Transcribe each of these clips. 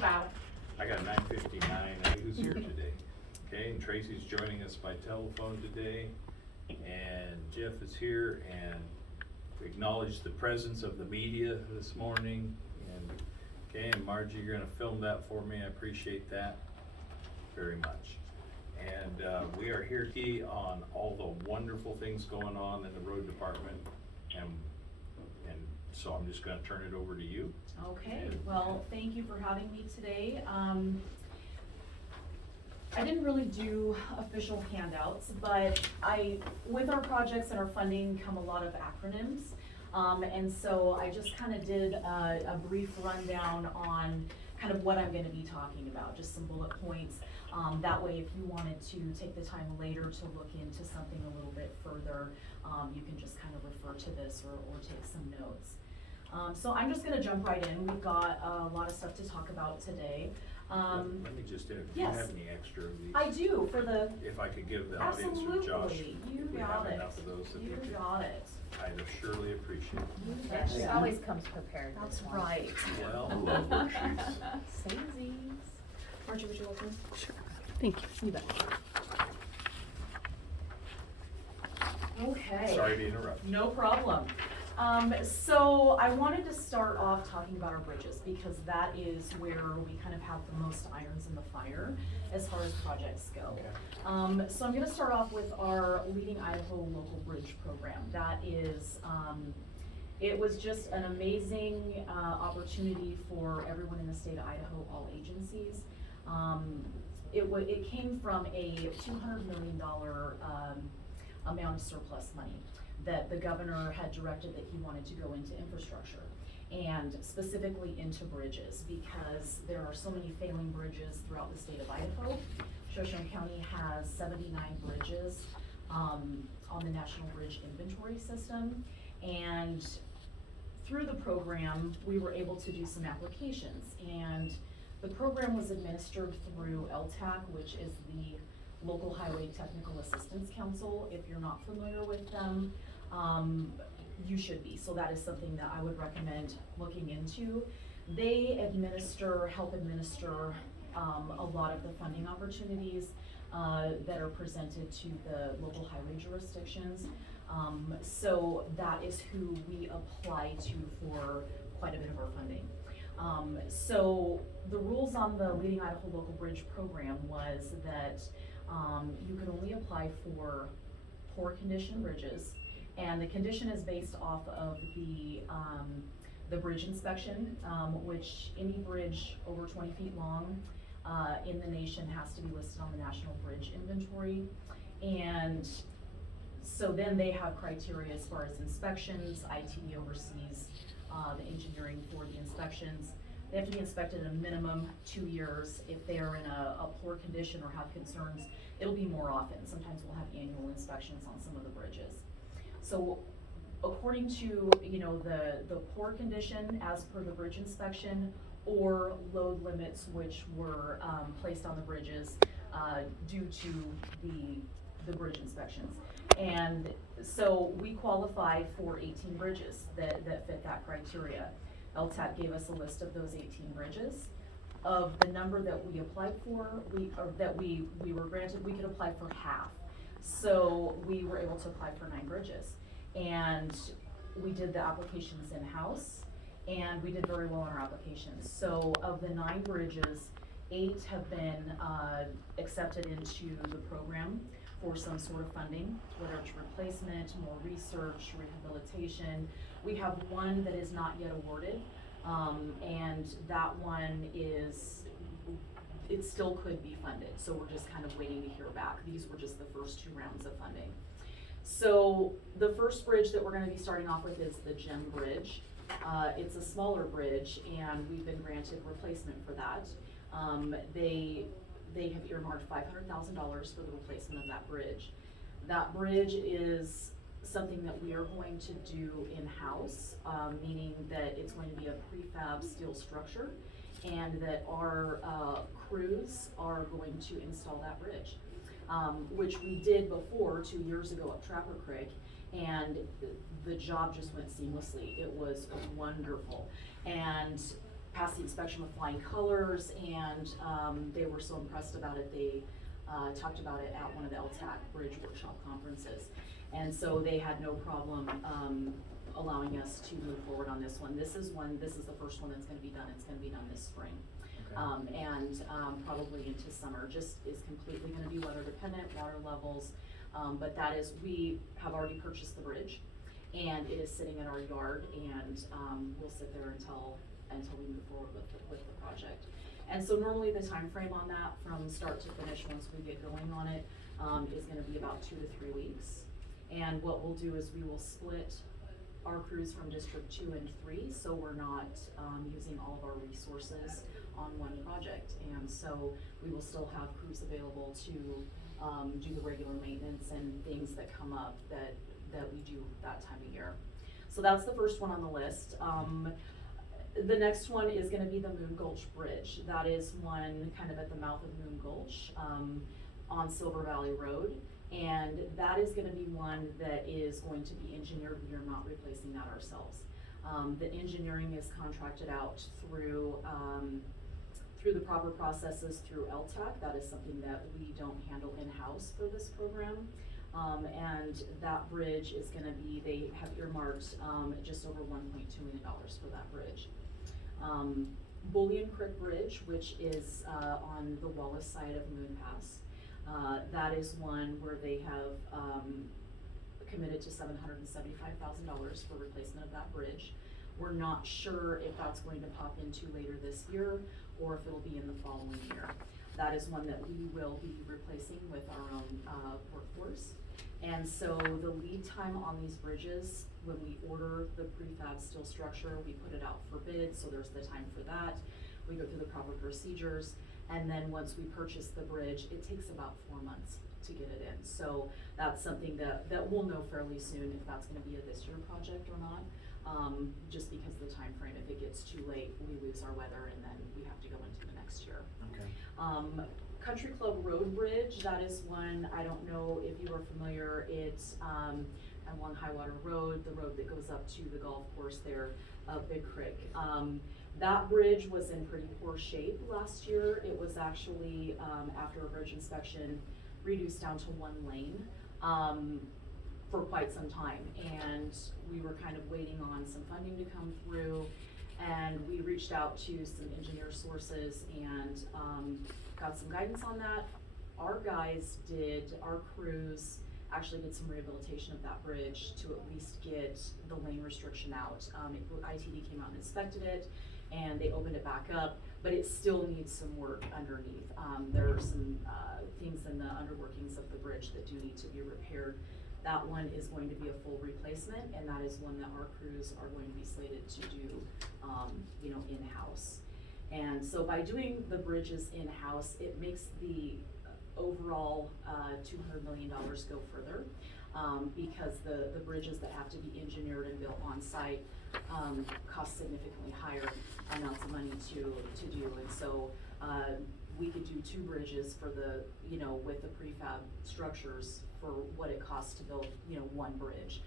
about. I got 9:59, who's here today? Okay, and Tracy's joining us by telephone today, and Jeff is here, and we acknowledge the presence of the media this morning, and, okay, and Margie, you're gonna film that for me, I appreciate that very much. And, we are here key on all the wonderful things going on in the road department, and so I'm just gonna turn it over to you. Okay, well, thank you for having me today. I didn't really do official handouts, but with our projects and our funding come a lot of acronyms. And so I just kind of did a brief rundown on kind of what I'm gonna be talking about, just some bullet points. That way, if you wanted to take the time later to look into something a little bit further, you can just kind of refer to this or take some notes. So I'm just gonna jump right in. We've got a lot of stuff to talk about today. Let me just, do you yes. have any extra of these? I do, for the, If I could give the audience or Josh, absolutely, you if we got have it. enough of those, that we You could, got it. I'd surely appreciate it. You Yeah, she betcha. always comes prepared. That's this one. right. Well, I love worksheets. Samesies. Margie, would you like one? Sure. Thank you. You bet. Okay. Sorry to interrupt. No problem. So I wanted to start off talking about our bridges because that is where we kind of have the most irons in the fire as far as projects go. Okay. So I'm gonna start off with our Leading Idaho Local Bridge Program. That is, it was just an amazing opportunity for everyone in the state of Idaho, all agencies. It came from a $200 million amount of surplus money that the governor had directed that he wanted to go into infrastructure and specifically into bridges because there are so many failing bridges throughout the state of Idaho. Shoshone County has 79 bridges on the National Bridge Inventory System, and through the program we were able to do some applications, and the program was administered through LTAC, which is the Local Highway Technical Assistance Council. If you're not familiar with them, you should be. So that is something that I would recommend looking into. They help administer a lot of the funding opportunities that are presented to the local highway jurisdictions. So that is who we apply to for quite a bit of our funding. So the rules on the Leading Idaho Local Bridge Program was that you could only apply for poor condition bridges, and the condition is based off of the bridge inspection, which any bridge over 20 feet long in the nation has to be listed on the National Bridge Inventory. And so then they have criteria as far as inspections. ITD oversees the engineering for the inspections. They have to be inspected in a minimum 2 years. If they are in a poor condition or have concerns, it'll be more often. Sometimes we'll have annual inspections on some of the bridges. So according to, the poor condition as per the bridge inspection, or load limits which were placed on the bridges due to the bridge inspections. And so we qualify for 18 bridges that fit that criteria. LTAC gave us a list of those 18 bridges. Of the number that we applied for, we were granted, we could apply for half. So we were able to apply for 9 bridges. And we did the applications in-house, and we did very well on our applications. So of the 9 bridges, 8 have been accepted into the program for some sort of funding, whether it's replacement, more research, rehabilitation. We have 1 that is not yet awarded, and that one it still could be funded. So we're just kind of waiting to hear back. These were just the first 2 rounds of funding. So the first bridge that we're gonna be starting off with is the Gem Bridge. It's a smaller bridge, and we've been granted replacement for that. They have earmarked $500,000 for the replacement of that bridge. That bridge is something that we are going to do in-house, meaning that it's going to be a prefab steel structure, and that our crews are going to install that bridge, which we did before 2 years ago at Trapper Creek, and the job just went seamlessly. It was wonderful. And passed the inspection with flying colors, and, they were so impressed about it, they, talked about it at one of the LTAC Bridge Workshop conferences. And so they had no problem, allowing us to move forward on this one. This is the first one that's gonna be done, it's gonna be done this spring. Probably into summer, just is completely gonna be weather dependent, water levels, but that is, we have already purchased the bridge, and it is sitting in our yard, and, we'll sit there until we move forward with the project. And so normally the time frame on that, from start to finish, once we get going on it, is gonna be about 2 to 3 weeks. And what we'll do is we will split our crews from District 2 and 3, so we're not, using all of our resources on one project. And so we will still have crews available to, do the regular maintenance and things that come up that we do that time of year. So that's the first one on the list. The next one is gonna be the Moon Gulch Bridge. That is one kind of at the mouth of Moon Gulch, on Silver Valley Road. And that is gonna be one that is going to be engineered. We are not replacing that ourselves. The engineering is contracted out through the proper processes through LTAC. That is something that we don't handle in-house for this program. And that bridge is gonna be, they have earmarked, just over $1.2 million for that bridge. Bullion Creek Bridge, which is, on the Wallace side of Moon Pass. That is one where they have, committed to $775,000 for replacement of that bridge. We're not sure if that's going to pop into later this year, or if it'll be in the following year. That is one that we will be replacing with our own, workforce. And so the lead time on these bridges, when we order the prefab steel structure, we put it out for bid, so there's the time for that. We go through the proper procedures, and then once we purchase the bridge, it takes about 4 months to get it in. So that's something that we'll know fairly soon if that's gonna be a this year project or not. Just because of the time frame, if it gets too late, we lose our weather and then we have to go into the next year. Okay. Country Club Road Bridge, that is one, I don't know if you are familiar, it's, along Highwater Road, the road that goes up to the golf course there, Big Creek. That bridge was in pretty poor shape last year. It was actually, after a bridge inspection, reduced down to 1 lane, for quite some time. And we were kind of waiting on some funding to come through, and we reached out to some engineer sources and, got some guidance on that. Our crews actually did some rehabilitation of that bridge to at least get the lane restriction out. ITD came out and inspected it, and they opened it back up, but it still needs some work underneath. There are some, things in the underworkings of the bridge that do need to be repaired. That one is going to be a full replacement, and that is one that our crews are going to be slated to do, in-house. And so by doing the bridges in-house, it makes the overall, $200 million go further, because the bridges that have to be engineered and built on site, cost significantly higher amounts of money to do. And so, we could do 2 bridges for the, with the prefab structures for what it costs to build, 1 bridge,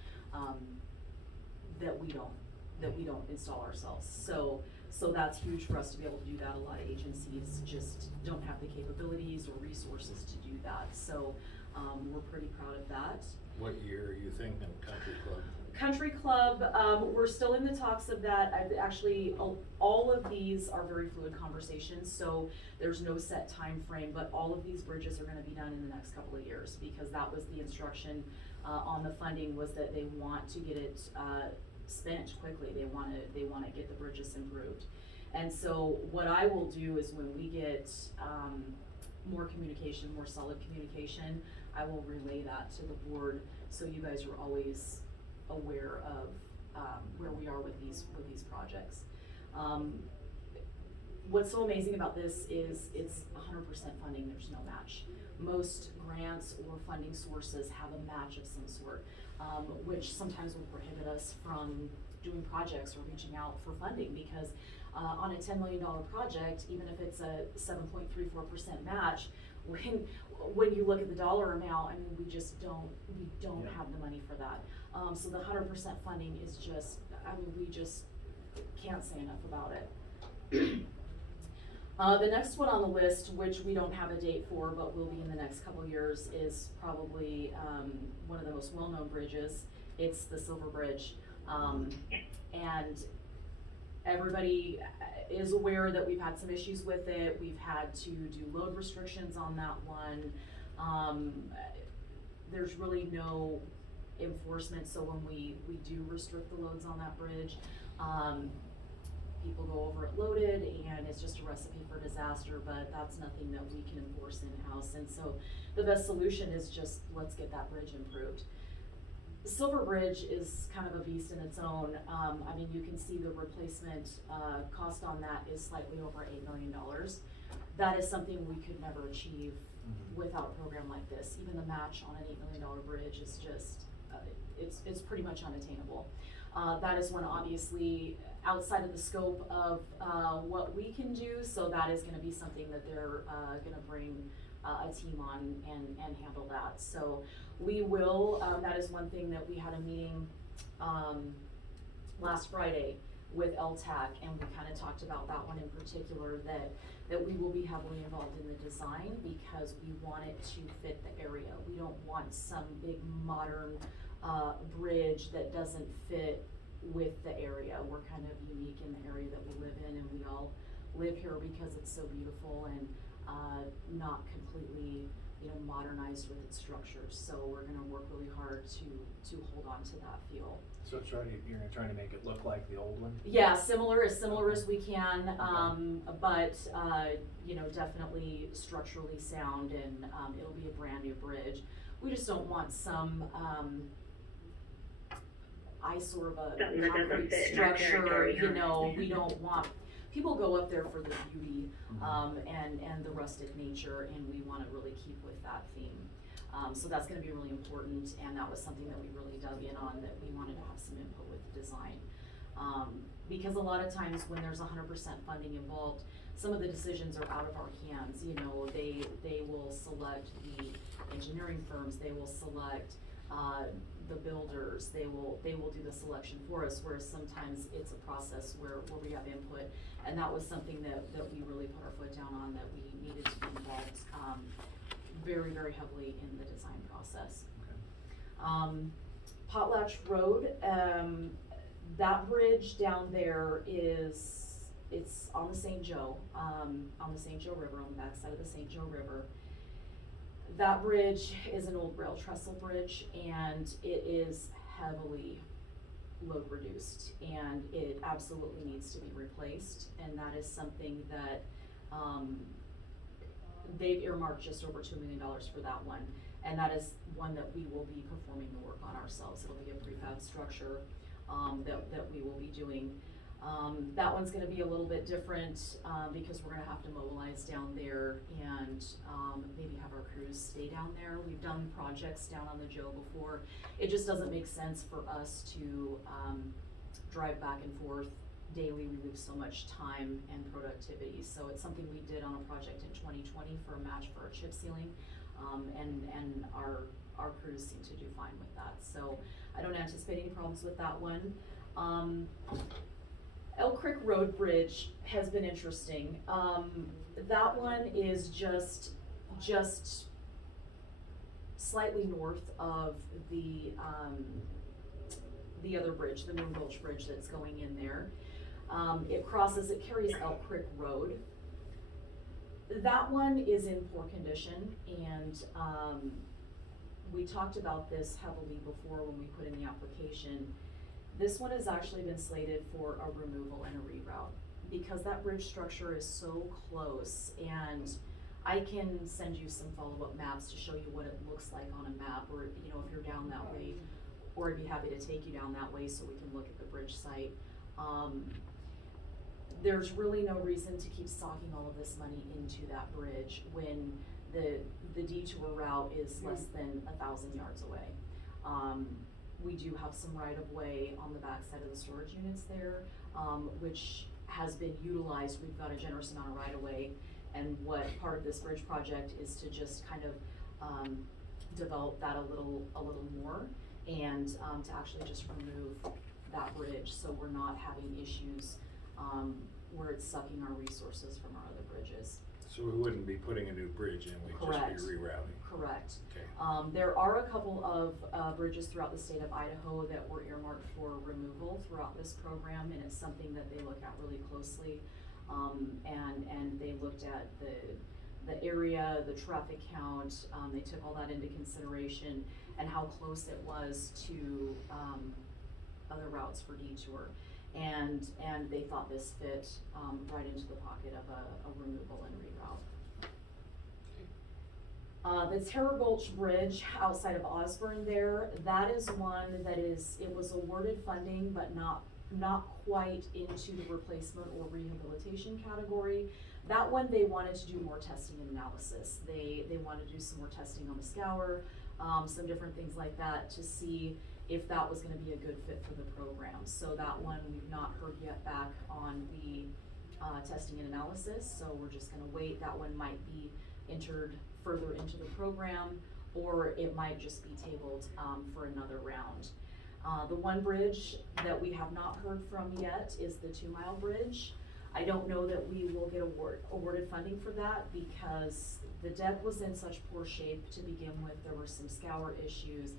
that we don't install ourselves. So that's huge for us to be able to do that. A lot of agencies just don't have the capabilities or resources to do that. So, we're pretty proud of that. What year are you thinking, Country Club? Country Club, we're still in the talks of that. I've actually, all of these are very fluid conversations, so there's no set time frame, but all of these bridges are gonna be done in the next couple of years, because that was the instruction, on the funding, was that they want to get it, spent quickly. They wanna get the bridges improved. And so what I will do is when we get, more communication, more solid communication, I will relay that to the board, so you guys are always aware of, where we are with these projects. What's so amazing about this is it's 100% funding, there's no match. Most grants or funding sources have a match of some sort, which sometimes will prohibit us from doing projects or reaching out for funding, because on a $10 million project, even if it's a 7.34% match, when you look at the dollar amount, I mean, we don't have the money for that. So the 100% funding is just, I mean, we just can't say enough about it. The next one on the list, which we don't have a date for, but will be in the next couple years, is probably, one of the most well-known bridges. It's the Silver Bridge. And everybody is aware that we've had some issues with it. We've had to do load restrictions on that one. There's really no enforcement, so when we do restrict the loads on that bridge, people go over it loaded, and it's just a recipe for disaster, but that's nothing that we can enforce in-house. And so the best solution is just, let's get that bridge improved. Silver Bridge is kind of a beast in its own. I mean, you can see the replacement cost on that is slightly over $8 million. That is something we could never achieve without a program like this. Even the match on an $8 million bridge is just, it's pretty much unattainable. That is one obviously outside of the scope of what we can do, so that is gonna be something that they're gonna bring a team on and handle that. So we will, that is one thing that we had a meeting last Friday with LTAC, and we kind of talked about that one in particular, that we will be heavily involved in the design because we want it to fit the area. We don't want some big modern bridge that doesn't fit with the area. We're kind of unique in the area that we live in, and we all live here because it's so beautiful and not completely, you know, modernized with its structures. So we're gonna work really hard to hold on to that feel. So you're trying to make it look like the old one? Yeah, as similar as we can, but you know, definitely structurally sound, and it'll be a brand new bridge. We just don't want some eyesore of a Something that doesn't concrete fit in our structure, territory, you huh? know, we don't want, people go up there for the beauty, and the rustic nature, and we wanna really keep with that theme. So that's gonna be really important, and that was something that we really dug in on, that we wanted to have some input with the design. Because a lot of times when there's 100% funding involved, some of the decisions are out of our hands. You know, they will select the engineering firms, they will select the builders, they will do the selection for us, whereas sometimes it's a process where we have input. And that was something that we really put our foot down on, that we needed to be involved very, very heavily in the design process. Okay. Potlatch Road, that bridge down there it's on the St. Joe, on the St. Joe River, on the backside of the St. Joe River. That bridge is an old rail trestle bridge, and it is heavily load reduced, and it absolutely needs to be replaced, and that is something that they've earmarked just over $2 million for that one, and that is one that we will be performing the work on ourselves. It'll be a prefab structure that we will be doing. That one's gonna be a little bit different because we're gonna have to mobilize down there and maybe have our crews stay down there. We've done projects down on the Joe before. It just doesn't make sense for us to drive back and forth daily. We lose so much time and productivity. So it's something we did on a project in 2020 for a match for our chip sealing, and our crews seem to do fine with that. So I don't anticipate any problems with that one. Elk Creek Road Bridge has been interesting. That one is just slightly north of the other bridge, the Moon Gulch Bridge that's going in there. It carries Elk Creek Road. That one is in poor condition, and we talked about this heavily before when we put in the application. This one has actually been slated for a removal and a reroute because that bridge structure is so close, and I can send you some follow-up maps to show you what it looks like on a map, or you know, if you're down that way, or I'd be happy to take you down that way so we can look at the bridge site. There's really no reason to keep stocking all of this money into that bridge when the detour route is less than 1,000 yards away. We do have some right-of-way on the backside of the storage units there, which has been utilized. We've got a generous amount of right-of-way, and what part of this bridge project is to just kind of develop that a little more, and to actually just remove that bridge so we're not having issues where it's sucking our resources from our other bridges. So we wouldn't be putting a new bridge in, we'd Correct. just be rerouting. Correct. Okay. There are a couple of bridges throughout the state of Idaho that were earmarked for removal throughout this program, and it's something that they look at really closely. And they looked at the area, the traffic count, they took all that into consideration, and how close it was to other routes for detour. And they thought this fit right into the pocket of a removal and reroute. The Terror Gulch Bridge outside of Osborne there, that is one that it was awarded funding, but not quite into the replacement or rehabilitation category. That one, they wanted to do more testing and analysis. They wanted to do some more testing on the scour, some different things like that to see if that was gonna be a good fit for the program. So that one, we've not heard yet back on the testing and analysis, so we're just gonna wait. That one might be entered further into the program, or it might just be tabled for another round. The one bridge that we have not heard from yet is the 2 Mile Bridge. I don't know that we will get awarded funding for that because the deck was in such poor shape to begin with. There were some scour issues,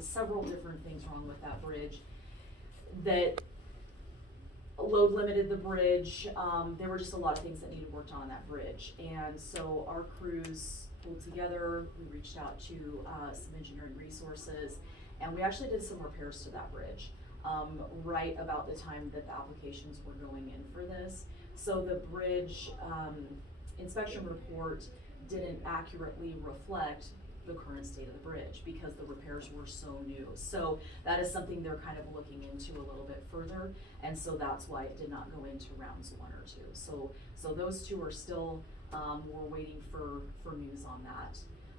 several different things wrong with that bridge that load limited the bridge. There were just a lot of things that needed worked on that bridge. And so our crews pulled together, we reached out to some engineering resources, and we actually did some repairs to that bridge right about the time that the applications were going in for this. So the bridge inspection report didn't accurately reflect the current state of the bridge because the repairs were so new. So that is something they're kind of looking into a little bit further, and so that's why it did not go into rounds 1 or 2. So those two are still, we're waiting for news on that.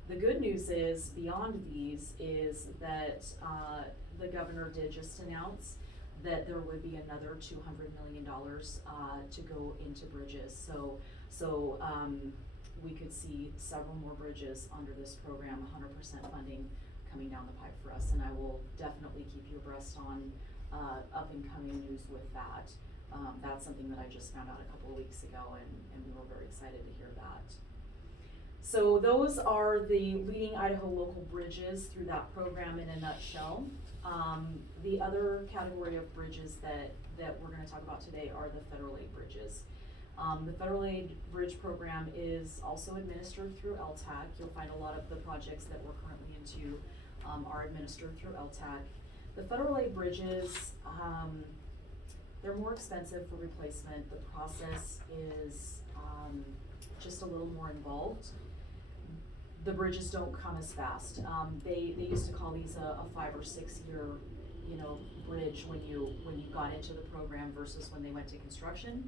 The good news is, beyond these, is that the governor did just announce that there would be another $200 million to go into bridges. So we could see several more bridges under this program, 100% funding coming down the pipe for us, and I will definitely keep you abreast on up and coming news with that. That's something that I just found out a couple of weeks ago, and we were very excited to hear that. So those are the leading Idaho local bridges through that program in a nutshell. The other category of bridges that we're going to talk about today are the federal aid bridges. The federal aid bridge program is also administered through LTAC. You'll find a lot of the projects that we're currently into are administered through LTAC. The federal aid bridges, they're more expensive for replacement. The process is just a little more involved. The bridges don't come as fast. They used to call these a 5 or 6 year, bridge when you got into the program versus when they went to construction.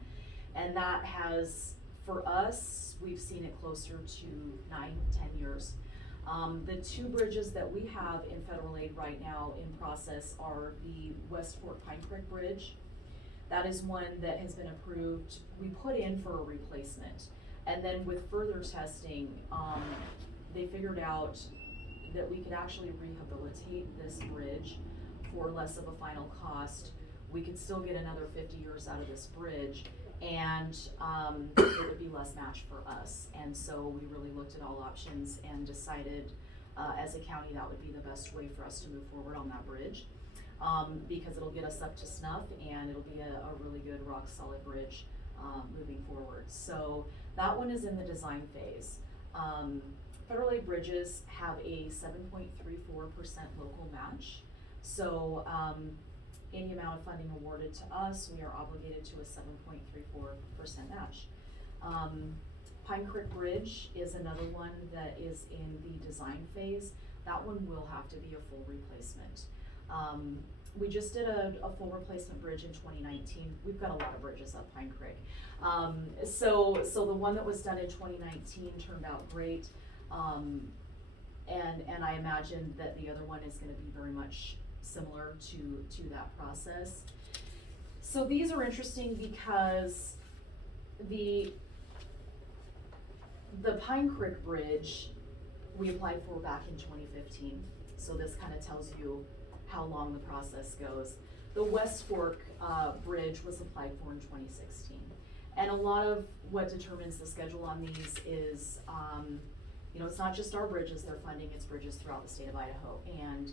And that has, for us, we've seen it closer to 9-10 years. The 2 bridges that we have in federal aid right now in process are the West Fork Pine Creek Bridge. That is one that has been approved. We put in for a replacement. And then with further testing, they figured out that we could actually rehabilitate this bridge for less of a final cost. We could still get another 50 years out of this bridge, and it would be less match for us. And so we really looked at all options and decided as a county that would be the best way for us to move forward on that bridge, because it'll get us up to snuff and it'll be a really good rock solid bridge moving forward. So that one is in the design phase. Federal aid bridges have a 7.34% local match. So any amount of funding awarded to us, we are obligated to a 7.34% match. Pine Creek Bridge is another one that is in the design phase. That one will have to be a full replacement. We just did a full replacement bridge in 2019. We've got a lot of bridges up Pine Creek. So the one that was done in 2019 turned out great. And I imagine that the other one is going to be very much similar to that process. So these are interesting because the Pine Creek Bridge we applied for back in 2015. So this kind of tells you how long the process goes. The West Fork Bridge was applied for in 2016. And a lot of what determines the schedule on these is, you know, it's not just our bridges they're funding, it's bridges throughout the state of Idaho. And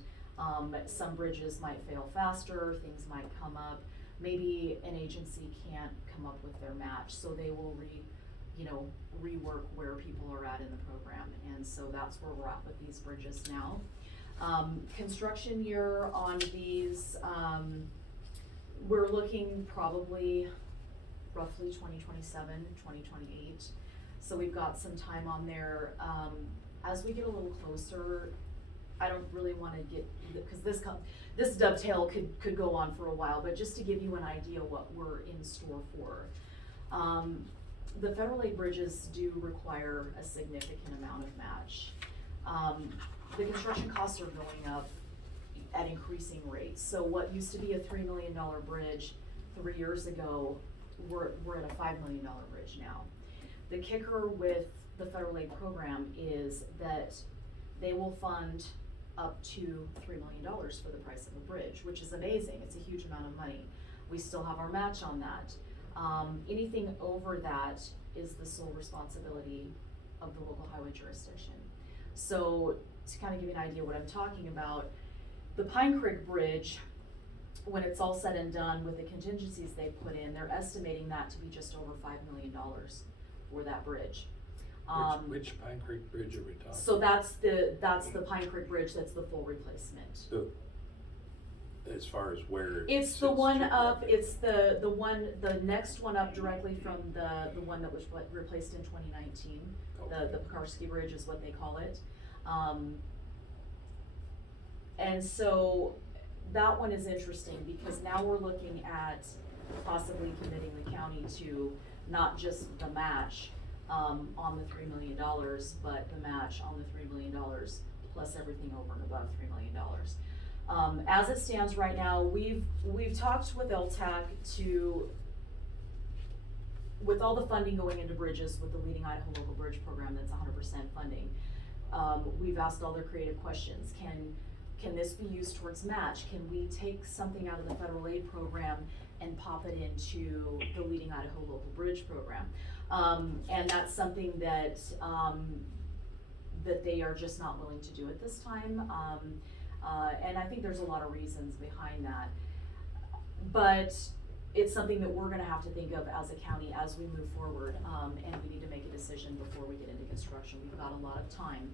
some bridges might fail faster, things might come up. Maybe an agency can't come up with their match, so they will rework where people are at in the program. And so that's where we're at with these bridges now. Construction year on these, we're looking probably roughly 2027, 2028. So we've got some time on there. As we get a little closer, I don't really wanna get, because this dovetail could go on for a while, but just to give you an idea what we're in store for. The federal aid bridges do require a significant amount of match. The construction costs are going up at increasing rates. So what used to be a $3 million bridge 3 years ago, we're at a $5 million bridge now. The kicker with the federal aid program is that they will fund up to $3 million for the price of a bridge, which is amazing. It's a huge amount of money. We still have our match on that. Anything over that is the sole responsibility of the local highway jurisdiction. So to kind of give you an idea what I'm talking about, the Pine Creek Bridge, when it's all said and done with the contingencies they put in, they're estimating that to be just over $5 million for that bridge. Which Pine Creek Bridge are we talking? So that's the Pine Creek Bridge, that's the full replacement. So, as far as where It's the sits one up, geographically. it's the next one up directly from the one that was replaced in 2019. Okay. The Pekarsky Bridge is what they call it. And so that one is interesting because now we're looking at possibly committing the county to not just the match on the $3 million, but the match on the $3 million plus everything over and above $3 million. As it stands right now, we've talked with LTAC with all the funding going into bridges with the Leading Idaho Local Bridge Program that's 100% funding. We've asked all their creative questions. Can this be used towards match? Can we take something out of the federal aid program and pop it into the Leading Idaho Local Bridge Program? And that's something that that they are just not willing to do at this time. And I think there's a lot of reasons behind that. But it's something that we're gonna have to think of as a county as we move forward, and we need to make a decision before we get into construction. We've got a lot of time.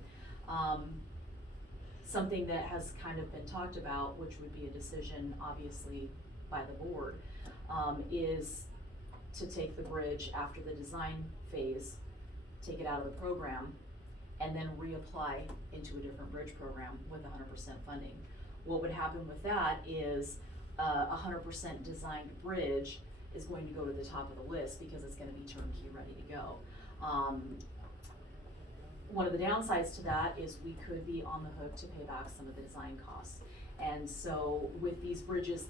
Something that has kind of been talked about, which would be a decision obviously by the board, is to take the bridge after the design phase, take it out of the program, and then reapply into a different bridge program with 100% funding. What would happen with that is 100% designed bridge is going to go to the top of the list because it's gonna be turnkey ready to go. One of the downsides to that is we could be on the hook to pay back some of the design costs. And so with these bridges,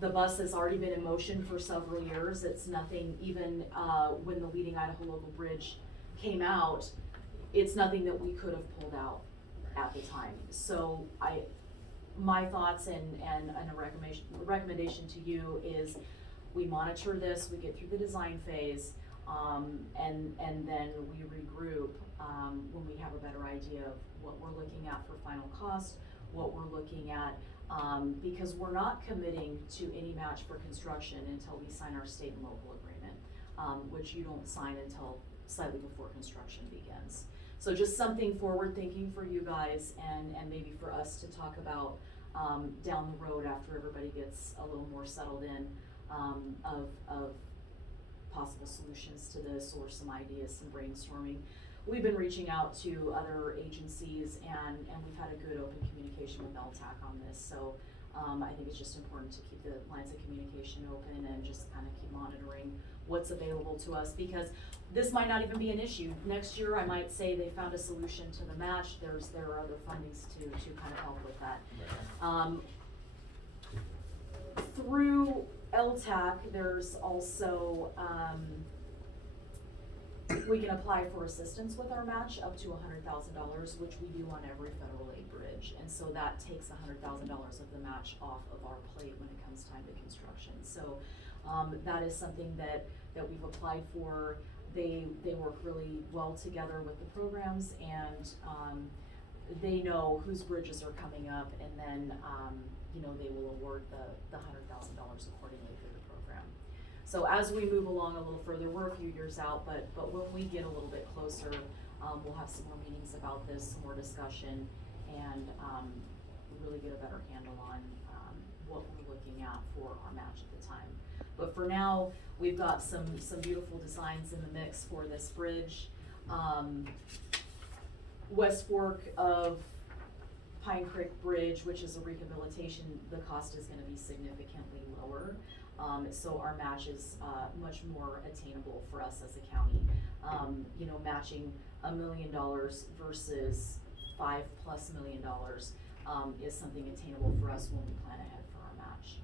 the bus has already been in motion for several years. It's nothing, even when the Leading Idaho Local Bridge came out, it's nothing that we could have pulled out at the time. So my thoughts and a recommendation to you is we monitor this, we get through the design phase, and then we regroup when we have a better idea of what we're looking at for final cost, what we're looking at, because we're not committing to any match for construction until we sign our state and local agreement, which you don't sign until slightly before construction begins. So just something forward thinking for you guys and maybe for us to talk about down the road after everybody gets a little more settled in of possible solutions to this or some ideas, some brainstorming. We've been reaching out to other agencies and we've had a good open communication with LTAC on this. So I think it's just important to keep the lines of communication open and just kind of keep monitoring what's available to us, because this might not even be an issue. Next year I might say they found a solution to the match. There are other fundings to kind of help with that. Through LTAC, there's also, we can apply for assistance with our match up to $100,000, which we do on every federal aid bridge. And so that takes $100,000 of the match off of our plate when it comes time to construction. So that is something that that we've applied for. They work really well together with the programs, and, they know whose bridges are coming up, and then, they will award the $100,000 accordingly through the program. So as we move along a little further, we're a few years out, but when we get a little bit closer, we'll have some more meetings about this, some more discussion, and, really get a better handle on, what we're looking at for our match at the time. But for now, we've got some beautiful designs in the mix for this bridge. West Fork of Pine Creek Bridge, which is a rehabilitation, the cost is gonna be significantly lower. So our match is, much more attainable for us as a county. Matching $1 million versus $5+ million, is something attainable for us when we plan ahead for our match.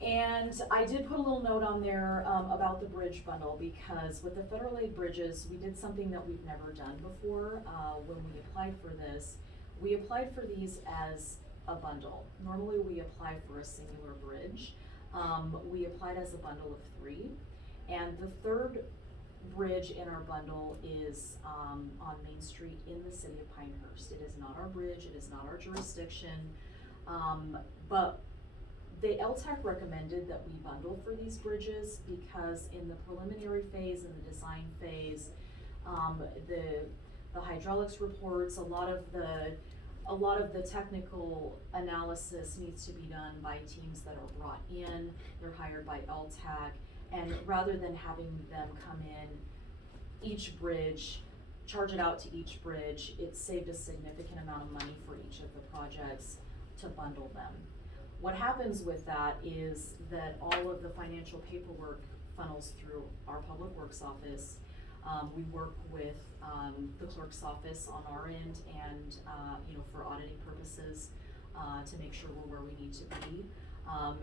And I did put a little note on there, about the bridge bundle, because with the federal aid bridges, we did something that we've never done before. When we applied for this, we applied for these as a bundle. Normally we apply for a singular bridge. We applied as a bundle of 3, and the third bridge in our bundle is, on Main Street in the city of Pinehurst. It is not our bridge, it is not our jurisdiction, but the LTAC recommended that we bundle for these bridges because in the preliminary phase and the design phase, the hydraulics reports, a lot of the technical analysis needs to be done by teams that are brought in. They're hired by LTAC, and rather than having them come in each bridge, charge it out to each bridge, it saved a significant amount of money for each of the projects to bundle them. What happens with that is that all of the financial paperwork funnels through our Public Works office. We work with the clerk's office on our end and, for auditing purposes, to make sure we're where we need to be.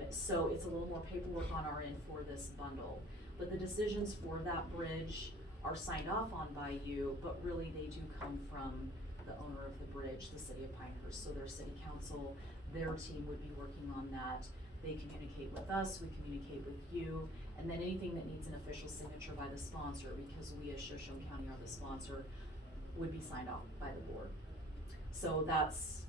So it's a little more paperwork on our end for this bundle. But the decisions for that bridge are signed off on by you, but really they do come from the owner of the bridge, the city of Pinehurst. So their city council, their team would be working on that. They communicate with us, we communicate with you, and then anything that needs an official signature by the sponsor, because we as Shoshone County are the sponsor, would be signed off by the board. So that's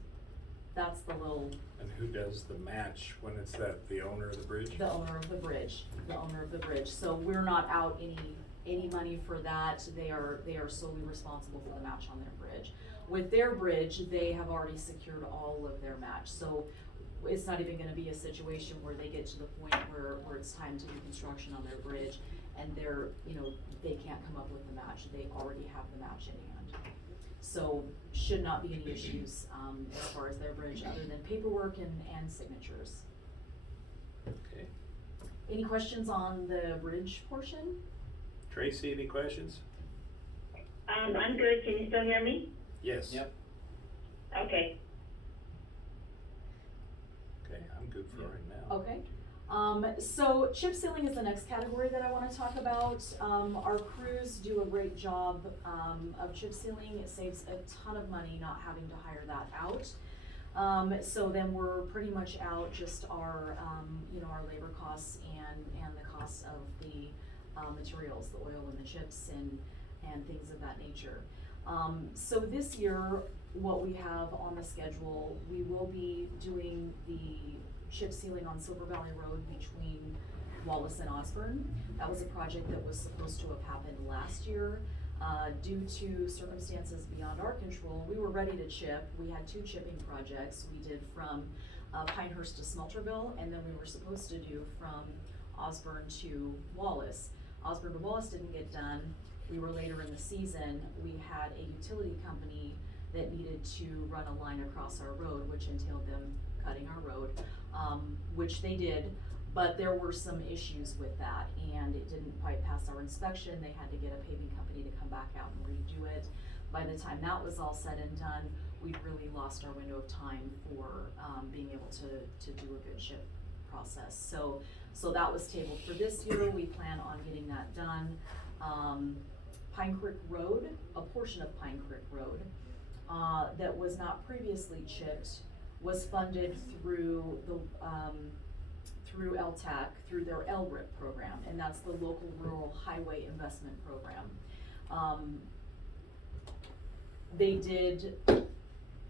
the little. And who does the match when it's the owner of the bridge? The owner of the bridge, So we're not out any money for that. They are solely responsible for the match on their bridge. With their bridge, they have already secured all of their match. So it's not even gonna be a situation where they get to the point where it's time to do construction on their bridge and they can't come up with the match. They already have the match in hand. So should not be any issues, as far as their bridge, other than paperwork and signatures. Okay. Any questions on the bridge portion? Tracy, any questions? I'm good. Can you still hear me? Yes. Yep. Okay. Okay, I'm good for Yep. right now. Okay. So chip sealing is the next category that I wanna talk about. Our crews do a great job, of chip sealing. It saves a ton of money not having to hire that out. So then we're pretty much out just our, our labor costs and the costs of the, materials, the oil and the chips and things of that nature. So this year, what we have on the schedule, we will be doing the chip sealing on Silver Valley Road between Wallace and Osborne. That was a project that was supposed to have happened last year. Due to circumstances beyond our control, we were ready to chip. We had 2 chipping projects. We did from Pinehurst to Smelterville, and then we were supposed to do from Osborne to Wallace. Osborne to Wallace didn't get done. We were later in the season. We had a utility company that needed to run a line across our road, which entailed them cutting our road, which they did, but there were some issues with that, and it didn't quite pass our inspection. They had to get a paving company to come back out and redo it. By the time that was all said and done, we'd really lost our window of time for being able to do a good chip process. So that was tabled for this year. We plan on getting that done. Pine Creek Road, a portion of Pine Creek Road, that was not previously chipped, was funded through through LTAC, through their LRIP program, and that's the Local Rural Highway Investment Program. They did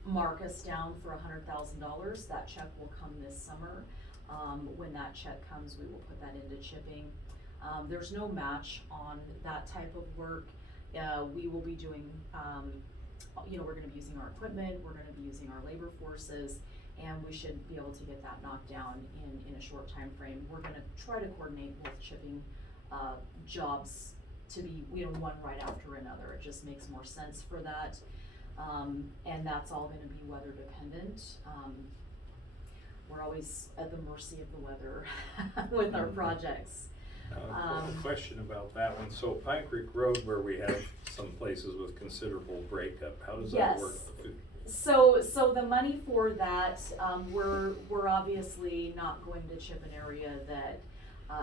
mark us down for $100,000. That check will come this summer. When that check comes, we will put that into chipping. There's no match on that type of work. We will be doing, we're gonna be using our equipment, we're gonna be using our labor forces, and we should be able to get that knocked down in a short time frame. We're gonna try to coordinate both chipping jobs to be, one right after another. It just makes more sense for that. And that's all gonna be weather dependent. We're always at the mercy of the weather with our projects. A question about that one. So Pine Creek Road, where we have some places with considerable breakup, how does that work? So the money for that, we're obviously not going to chip an area that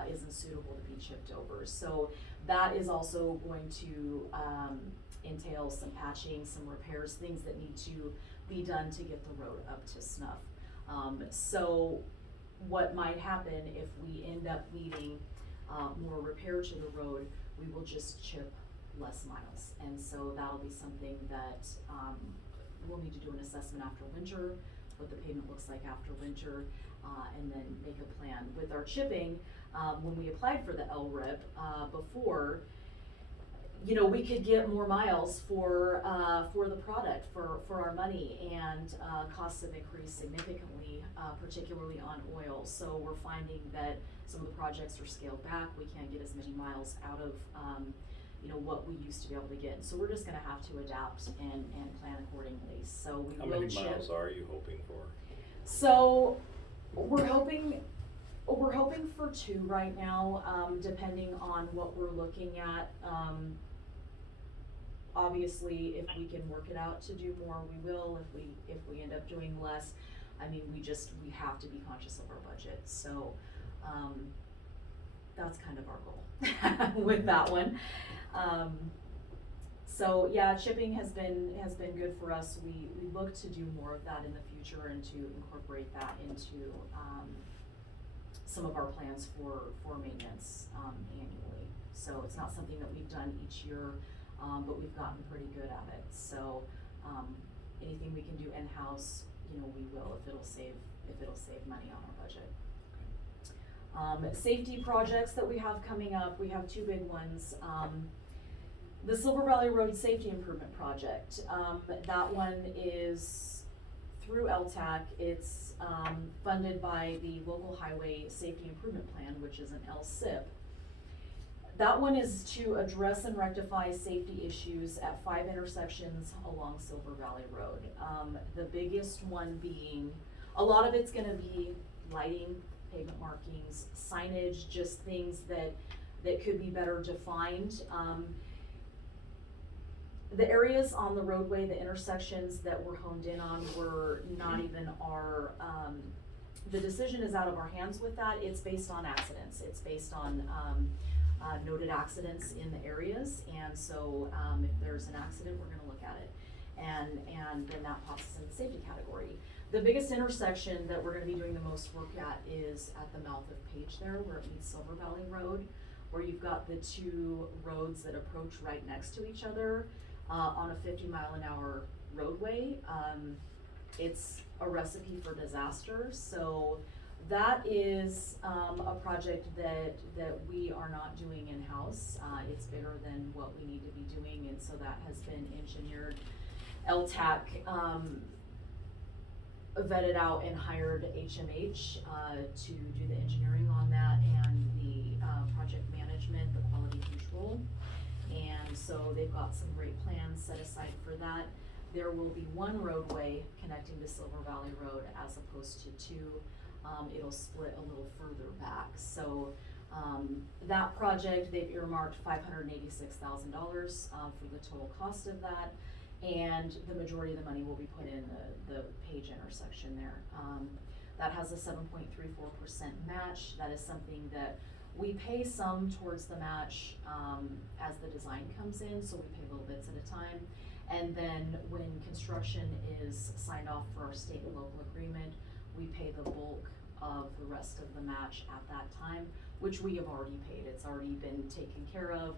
isn't suitable to be chipped over. So that is also going to entail some patching, some repairs, things that need to be done to get the road up to snuff. So what might happen if we end up needing more repair to the road, we will just chip less miles. And so that'll be something that we'll need to do an assessment after winter, what the pavement looks like after winter, and then make a plan. With our chipping, when we applied for the LRIP before, we could get more miles for the product, for our money, and costs have increased significantly, particularly on oil. So we're finding that some of the projects are scaled back. We can't get as many miles out of what we used to be able to get. So we're just gonna have to adapt and plan accordingly. So we How will many chip. miles are you hoping for? So we're hoping for 2 right now, depending on what we're looking at. Obviously, if we can work it out to do more, we will. If we end up doing less, we have to be conscious of our budget. So that's kind of our goal with that one. So yeah, chipping has been good for us. We look to do more of that in the future and to incorporate that into some of our plans for maintenance annually. So it's not something that we've done each year, but we've gotten pretty good at it. So anything we can do in-house, we will if it'll save money on our budget. Safety projects that we have coming up, we have 2 big ones. The Silver Valley Road Safety Improvement Project, that one is through LTAC. It's funded by the Local Highway Safety Improvement Plan, which is an LSIP. That one is to address and rectify safety issues at 5 intersections along Silver Valley Road. The biggest one being, a lot of it's gonna be lighting, pavement markings, signage, just things that could be better defined. The areas on the roadway, the intersections that were honed in on were not even our, the decision is out of our hands with that. It's based on accidents. It's based on noted accidents in the areas. And so if there's an accident, we're gonna look at it. And then that pops us in the safety category. The biggest intersection that we're gonna be doing the most work at is at the mouth of Page there, where it meets Silver Valley Road, where you've got the 2 roads that approach right next to each other on a 50-mile-an-hour roadway. It's a recipe for disaster. So that is a project that we are not doing in-house. It's bigger than what we need to be doing, and so that has been engineered. LTAC vetted out and hired HMH to do the engineering on that and the project management, the quality control. And so they've got some great plans set aside for that. There will be 1 roadway connecting to Silver Valley Road as opposed to 2. It'll split a little further back. So that project, they've earmarked $586,000 for the total cost of that. And the majority of the money will be put in the Page intersection there. That has a 7.34% match. That is something that we pay some towards the match as the design comes in, so we pay little bits at a time. And then when construction is signed off for our state and local agreement, we pay the bulk of the rest of the match at that time, which we have already paid. It's already been taken care of.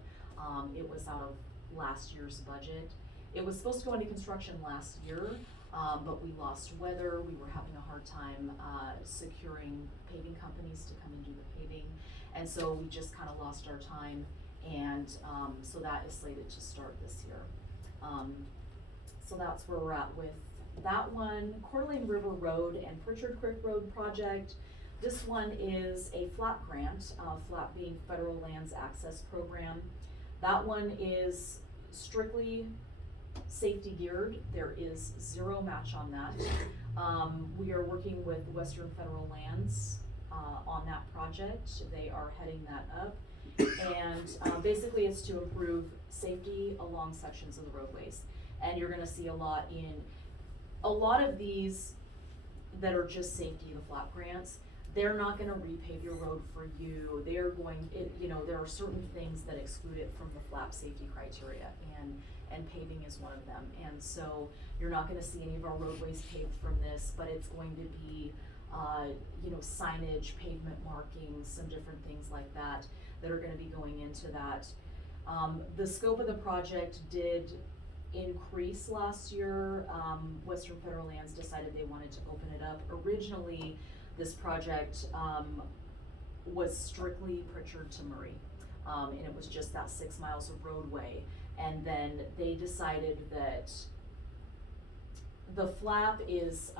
It was out of last year's budget. It was supposed to go into construction last year, but we lost weather. We were having a hard time securing paving companies to come and do the paving. And so we just kind of lost our time, and so that is slated to start this year. So that's where we're at with that one. Coeur d'Alene River Road and Pritchard Creek Road project. This one is a FLAP grant, FLAP being Federal Lands Access Program. That one is strictly safety geared. There is zero match on that. We are working with Western Federal Lands on that project. They are heading that up. And basically it's to improve safety along sections of the roadways. And you're gonna see a lot of these that are just safety, the FLAP grants. They're not gonna repave your road for you. They're going, there are certain things that exclude it from the FLAP safety criteria, and paving is one of them. And so you're not gonna see any of our roadways paved from this, but it's going to be, signage, pavement markings, some different things like that are gonna be going into that. The scope of the project did increase last year. Western Federal Lands decided they wanted to open it up. Originally, this project was strictly Pritchard to Murray, and it was just that 6 miles of roadway. And then they decided that the FLAP is,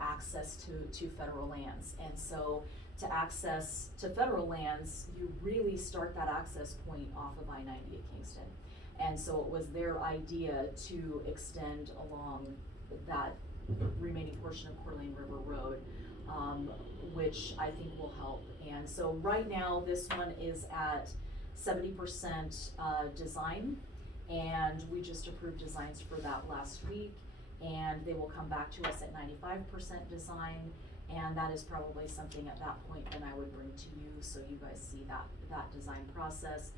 access to federal lands. And so to access to federal lands, you really start that access point off of I-90 at Kingston. And so it was their idea to extend along that remaining portion of Coeur d'Alene River Road, which I think will help. And so right now, this one is at 70% design, and we just approved designs for that last week, and they will come back to us at 95% design, and that is probably something at that point then I would bring to you so you guys see that design process.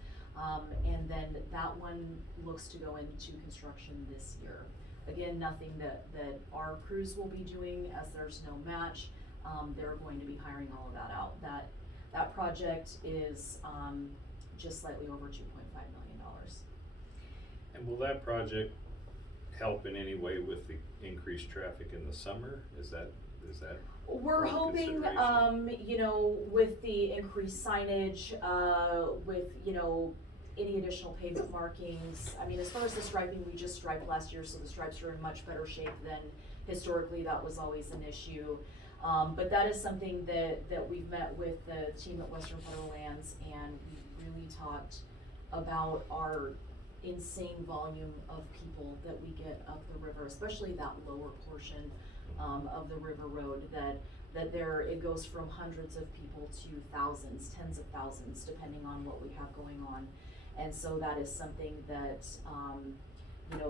And then that one looks to go into construction this year. Again, nothing that our crews will be doing, as there's no match. They're going to be hiring all of that out. That project is just slightly over $2.5 million. And will that project help in any way with the increased traffic in the summer? Is that We're hoping, with the increased signage, with, any additional pavement markings. I mean, as far as the striping, we just striped last year, so the stripes are in much better shape than historically that was always an issue. But that is something that we've met with the team at Western Federal Lands, and we really talked about our insane volume of people that we get up the river, especially that lower portion of the river road, that there, it goes from hundreds of people to thousands, tens of thousands, depending on what we have going on. And so that is something that,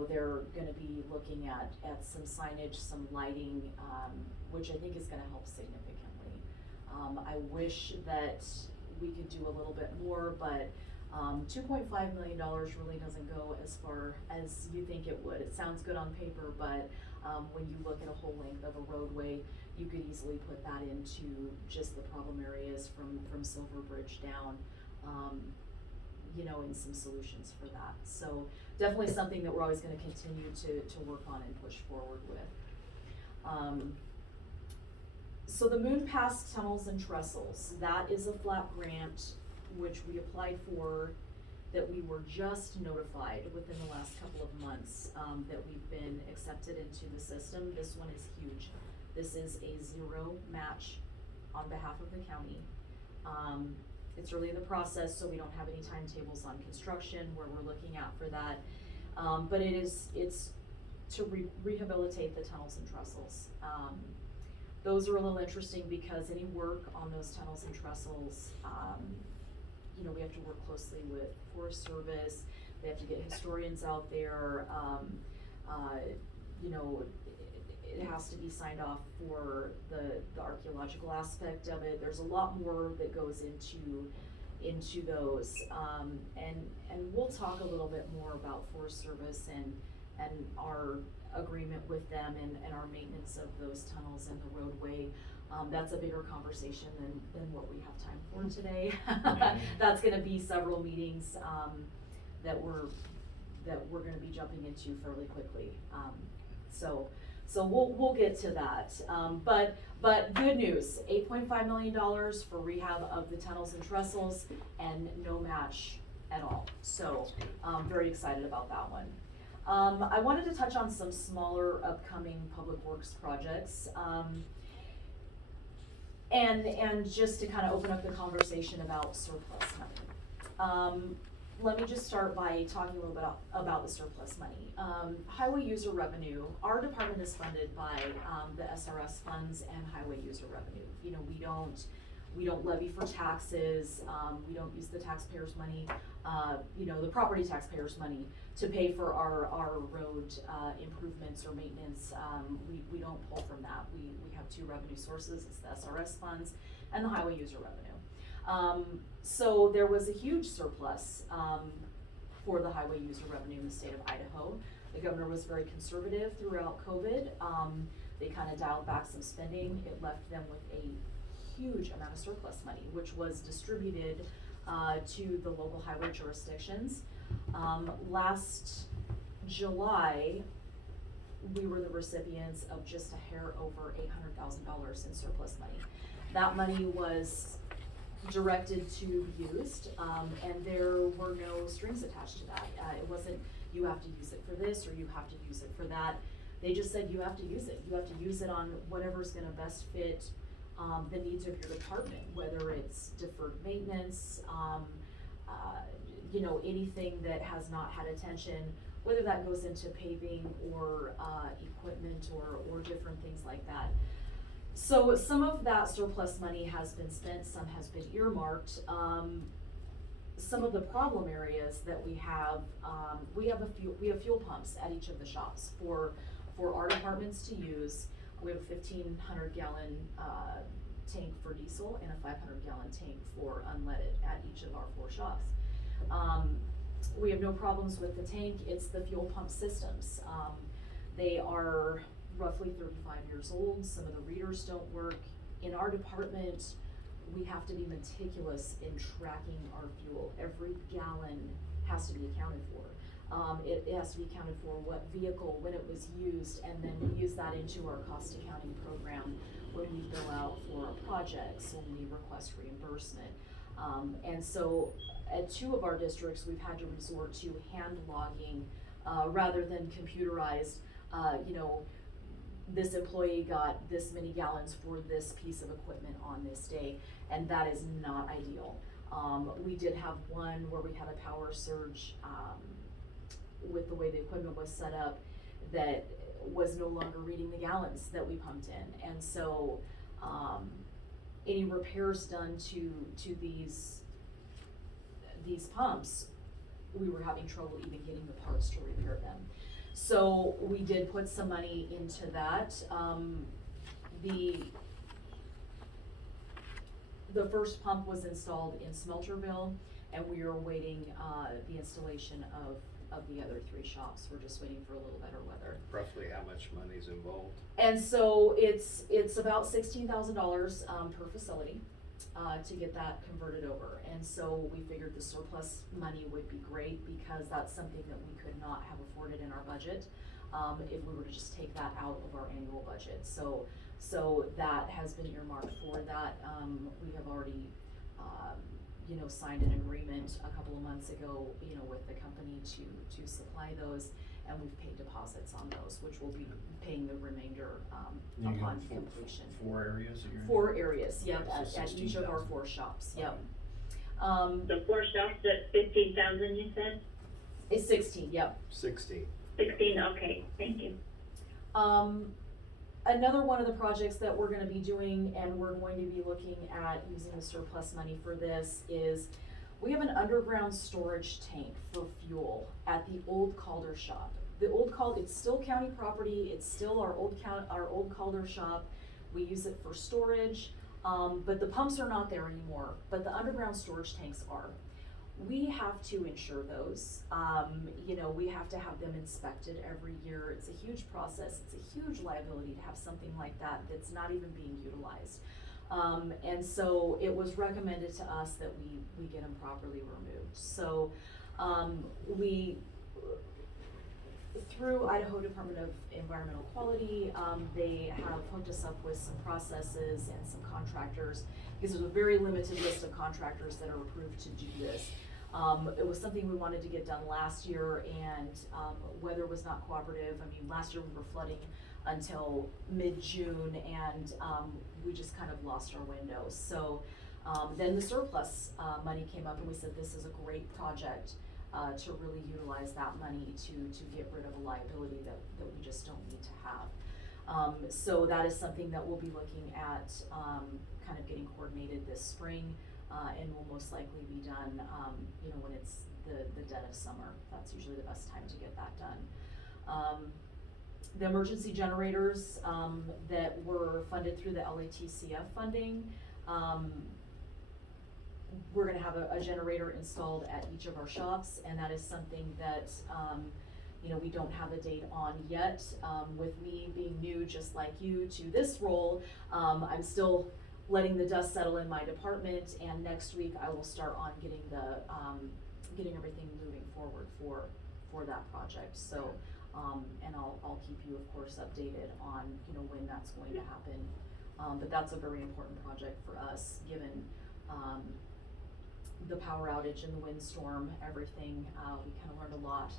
they're gonna be looking at some signage, some lighting, which I think is gonna help significantly. I wish that we could do a little bit more, but $2.5 million really doesn't go as far as you think it would. It sounds good on paper, but when you look at a whole length of a roadway, you could easily put that into just the problem areas from Silver Bridge down, and some solutions for that. So definitely something that we're always gonna continue to work on and push forward with. So the Moon Pass Tunnels and Trestles, that is a FLAP grant which we applied for, that we were just notified within the last couple of months, that we've been accepted into the system. This one is huge. This is a zero match on behalf of the county. It's early in the process, so we don't have any timetables on construction where we're looking at for that. But it's to rehabilitate the tunnels and trestles. Those are a little interesting because any work on those tunnels and trestles, we have to work closely with Forest Service. They have to get historians out there. It has to be signed off for the archaeological aspect of it. There's a lot more that goes into those. And we'll talk a little bit more about Forest Service and our agreement with them and our maintenance of those tunnels and the roadway. That's a bigger conversation than what we have time for today. Mhm. That's gonna be several meetings, that we're gonna be jumping into fairly quickly. So we'll get to that. But good news, $8.5 million for rehab of the tunnels and trestles and no match at all. So, very excited about that one. I wanted to touch on some smaller upcoming public works projects. And just to kind of open up the conversation about surplus money. Let me just start by talking a little bit about the surplus money. Highway user revenue, our department is funded by the SRS funds and highway user revenue. You know, we don't levy for taxes, we don't use the taxpayers' money, the property taxpayers' money to pay for our road improvements or maintenance. We don't pull from that. We have two revenue sources, it's the SRS funds and the highway user revenue. So there was a huge surplus for the highway user revenue in the state of Idaho. The governor was very conservative throughout COVID. They kind of dialed back some spending. It left them with a huge amount of surplus money, which was distributed to the local highway jurisdictions. Last July, we were the recipients of just a hair over $800,000 in surplus money. That money was directed to be used, and there were no strings attached to that. It wasn't, you have to use it for this, or you have to use it for that. They just said, you have to use it. You have to use it on whatever's gonna best fit the needs of your department, whether it's deferred maintenance, anything that has not had attention, whether that goes into paving or equipment or different things like that. So some of that surplus money has been spent, some has been earmarked. Some of the problem areas that we have fuel pumps at each of the shops for our departments to use. We have a 1,500 gallon tank for diesel and a 500 gallon tank for unleaded at each of our 4 shops. We have no problems with the tank, it's the fuel pump systems. They are roughly 35 years old, some of the readers don't work. In our department, we have to be meticulous in tracking our fuel. Every gallon has to be accounted for. It has to be accounted for what vehicle, when it was used, and then we use that into our cost accounting program when we bill out for our projects, when we request reimbursement. And so at 2 of our districts, we've had to resort to hand logging rather than computerized, this employee got this many gallons for this piece of equipment on this day, and that is not ideal. We did have one where we had a power surge with the way the equipment was set up that was no longer reading the gallons that we pumped in. And so any repairs done to these pumps, we were having trouble even getting the parts to repair them. So we did put some money into that. The first pump was installed in Smelterville, and we are awaiting the installation of the other 3 shops. We're just waiting for a little better weather. Roughly how much money's involved? And so it's about $16,000 per facility to get that converted over. And so we figured the surplus money would be great because that's something that we could not have afforded in our budget if we were to just take that out of our annual budget. So that has been earmarked for that. We have already signed an agreement a couple of months ago, with the company to supply those, and we've paid deposits on those, which will be paying the remainder upon completion. 4 areas that you're in? 4 areas, yep, Okay, so at each of our 16,000. 4 shops, yep. The 4 shops at 15,000, you said? It's 16, yep. 16. 16, okay, thank you. Another one of the projects that we're gonna be doing, and we're going to be looking at using the surplus money for this, is we have an underground storage tank for fuel at the old Calder shop. It's still county property, it's still our old Calder shop. We use it for storage, but the pumps are not there anymore, but the underground storage tanks are. We have to insure those. You know, we have to have them inspected every year. It's a huge process. It's a huge liability to have something like that that's not even being utilized. And so it was recommended to us that we get them properly removed. So we, through Idaho Department of Environmental Quality, they have hooked us up with some processes and some contractors, because there's a very limited list of contractors that are approved to do this. It was something we wanted to get done last year, and weather was not cooperative. I mean, last year we were flooding until mid-June, and we just kind of lost our window. So then the surplus money came up, and we said this is a great project to really utilize that money to get rid of a liability that we just don't need to have. So that is something that we'll be looking at kind of getting coordinated this spring, and will most likely be done you know, when it's the dead of summer. That's usually the best time to get that done. The emergency generators that were funded through the LATCF funding, we're gonna have a generator installed at each of our shops, and that is something that, you know, we don't have a date on yet. With me being new, just like you, to this role, I'm still letting the dust settle in my department, and next week I will start on getting the, getting everything moving forward for that project. So, and I'll keep you, of course, updated on, you know, when that's going to happen. But that's a very important project for us, given, the power outage and the windstorm, everything. We kind of learned a lot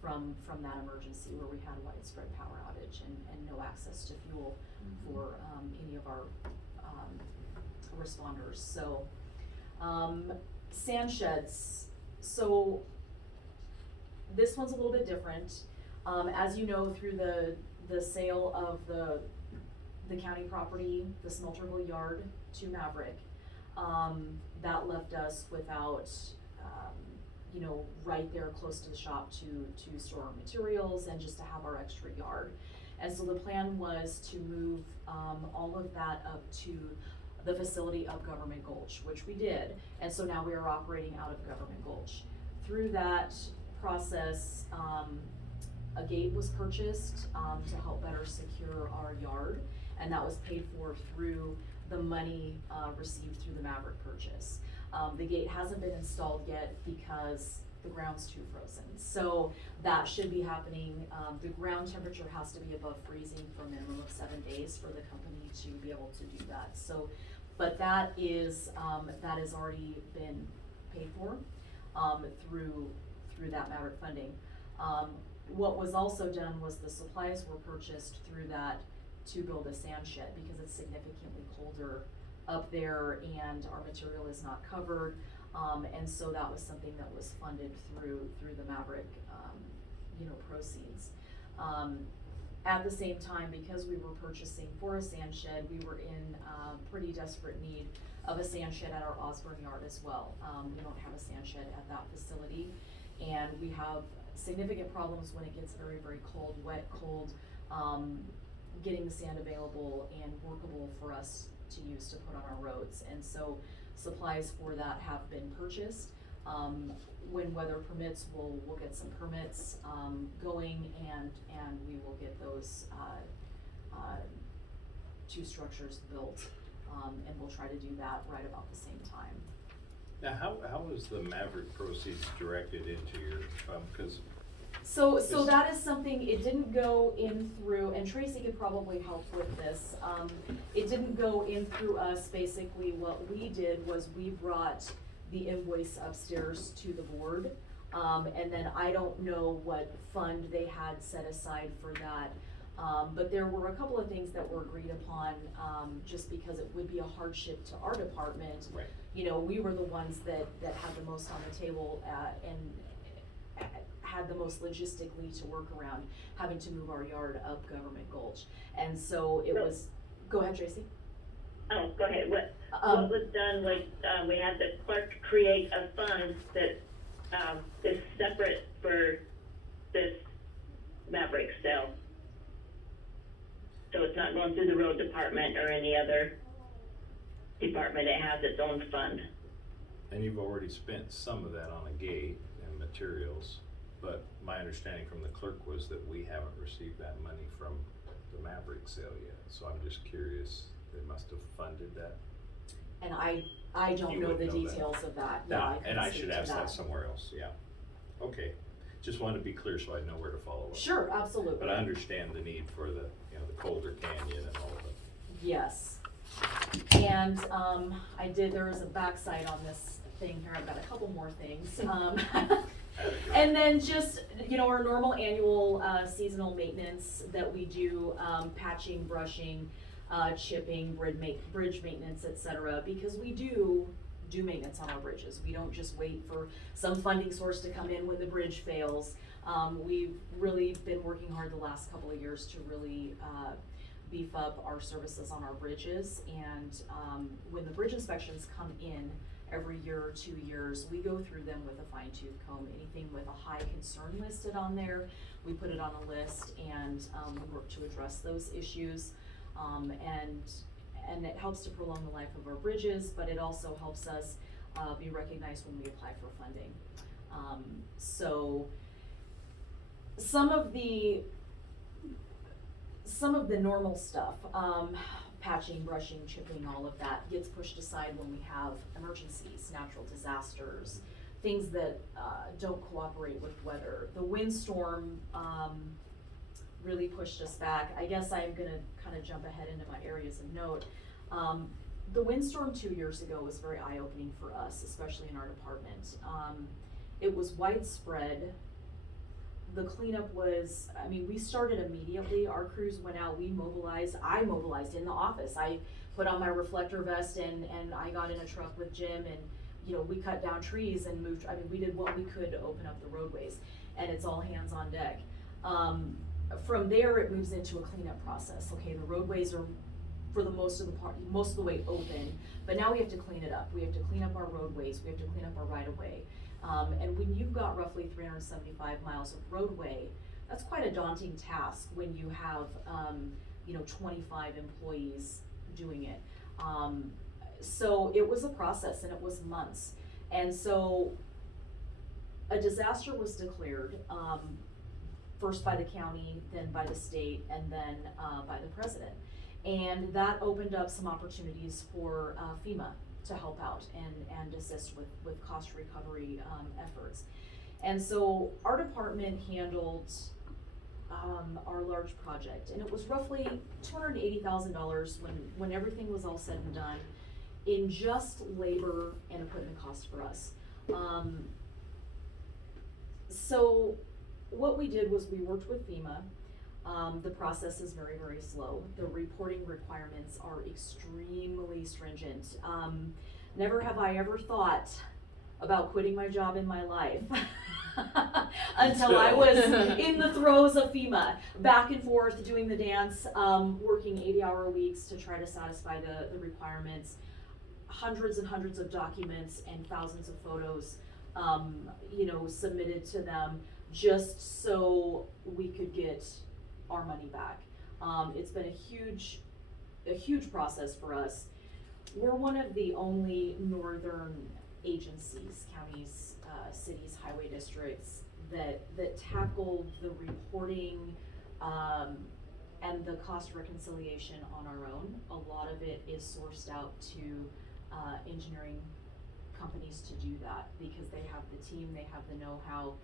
from that emergency where we had a widespread power outage and no access to fuel for any of our responders. So sand sheds. So this one's a little bit different. As you know, through the sale of the county property, the Smelterville yard to Maverick, that left us without, you know, right there close to the shop to store our materials and just to have our extra yard. And so the plan was to move all of that up to the facility of Government Gulch, which we did. And so now we are operating out of Government Gulch. Through that process, a gate was purchased to help better secure our yard, and that was paid for through the money received through the Maverick purchase. The gate hasn't been installed yet because the ground's too frozen. So that should be happening. The ground temperature has to be above freezing for a minimum of 7 days for the company to be able to do that. So, but that has already been paid for through that Maverick funding. What was also done was the supplies were purchased through that to build a sand shed, because it's significantly colder up there and our material is not covered. And so that was something that was funded through the Maverick, you know, proceeds. At the same time, because we were purchasing for a sand shed, we were in pretty desperate need of a sand shed at our Osborne yard as well. We don't have a sand shed at that facility, and we have significant problems when it gets very, very cold, wet, cold, getting the sand available and workable for us to use to put on our roads. And so supplies for that have been purchased. When weather permits, we'll get some permits going, and we will get those 2 structures built, and we'll try to do that right about the same time. Now, how is the Maverick proceeds directed into your, because So that is something, it didn't go in through, and Tracy could probably help with this. It didn't go in through us. Basically, what we did was we brought the invoice upstairs to the board. And then I don't know what fund they had set aside for that. But there were a couple of things that were agreed upon, just because it would be a hardship to our department. Right. You know, we were the ones that had the most on the table, and had the most logistically to work around having to move our yard up Government Gulch. And so it was, go ahead, Tracy. Oh, go ahead. What was done was, we had the clerk create a fund that, is separate for this Maverick sale. So it's not going through the road department or any other department. It has its own fund. And you've already spent some of that on a gate and materials, but my understanding from the clerk was that we haven't received that money from the Maverick sale yet, so I'm just curious, they must have funded that. And I don't You know would the know that. details of that. Yeah, Nah, couldn't and I speak should to ask that somewhere else, yeah. Okay, just wanted to be clear so I know where to follow up. Sure, absolutely. But I understand the need for the, you know, the colder canyon and all of it. Yes. And, there is a backside on this thing here, I've got a couple more things. And then just, you know, our normal annual, seasonal maintenance that we do, patching, brushing, chipping, bridge maintenance, et cetera, because we do maintenance on our bridges. We don't just wait for some funding source to come in when the bridge fails. We've really been working hard the last couple of years to really, beef up our services on our bridges, and when the bridge inspections come in every year or 2 years, we go through them with a fine-tooth comb. Anything with a high concern listed on there, we put it on a list, and we work to address those issues. And it helps to prolong the life of our bridges, but it also helps us be recognized when we apply for funding. So some of the normal stuff, patching, brushing, chipping, all of that gets pushed aside when we have emergencies, natural disasters, things that don't cooperate with weather. The windstorm really pushed us back. I guess I'm gonna kind of jump ahead into my areas of note. The windstorm 2 years ago was very eye-opening for us, especially in our department. It was widespread. The cleanup was, I mean, we started immediately. Our crews went out, we mobilized. I mobilized in the office. I put on my reflector vest and I got in a truck with Jim, and, you know, we cut down trees and moved, I mean, we did what we could to open up the roadways, and it's all hands on deck. From there, it moves into a cleanup process. Okay, the roadways are, for the most of the way open, but now we have to clean it up. We have to clean up our roadways, we have to clean up our right-of-way. And when you've got roughly 375 miles of roadway, that's quite a daunting task when you have, 25 employees doing it. So it was a process, and it was months. And so a disaster was declared, first by the county, then by the state, and then by the president. And that opened up some opportunities for FEMA to help out and assist with cost recovery efforts. And so our department handled our large project, and it was roughly $280,000 when everything was all said and done in just labor and equipment costs for us. So what we did was we worked with FEMA. The process is very, very slow. The reporting requirements are extremely stringent. Never have I ever thought about quitting my job in my life until I was in the throes of FEMA, back and forth doing the dance, working 80-hour weeks to try to satisfy the requirements, hundreds and hundreds of documents and thousands of photos, submitted to them just so we could get our money back. It's been a huge process for us. We're one of the only northern agencies, counties, cities, highway districts that tackle the reporting and the cost reconciliation on our own. A lot of it is sourced out to engineering companies to do that because they have the team, they have the know-how.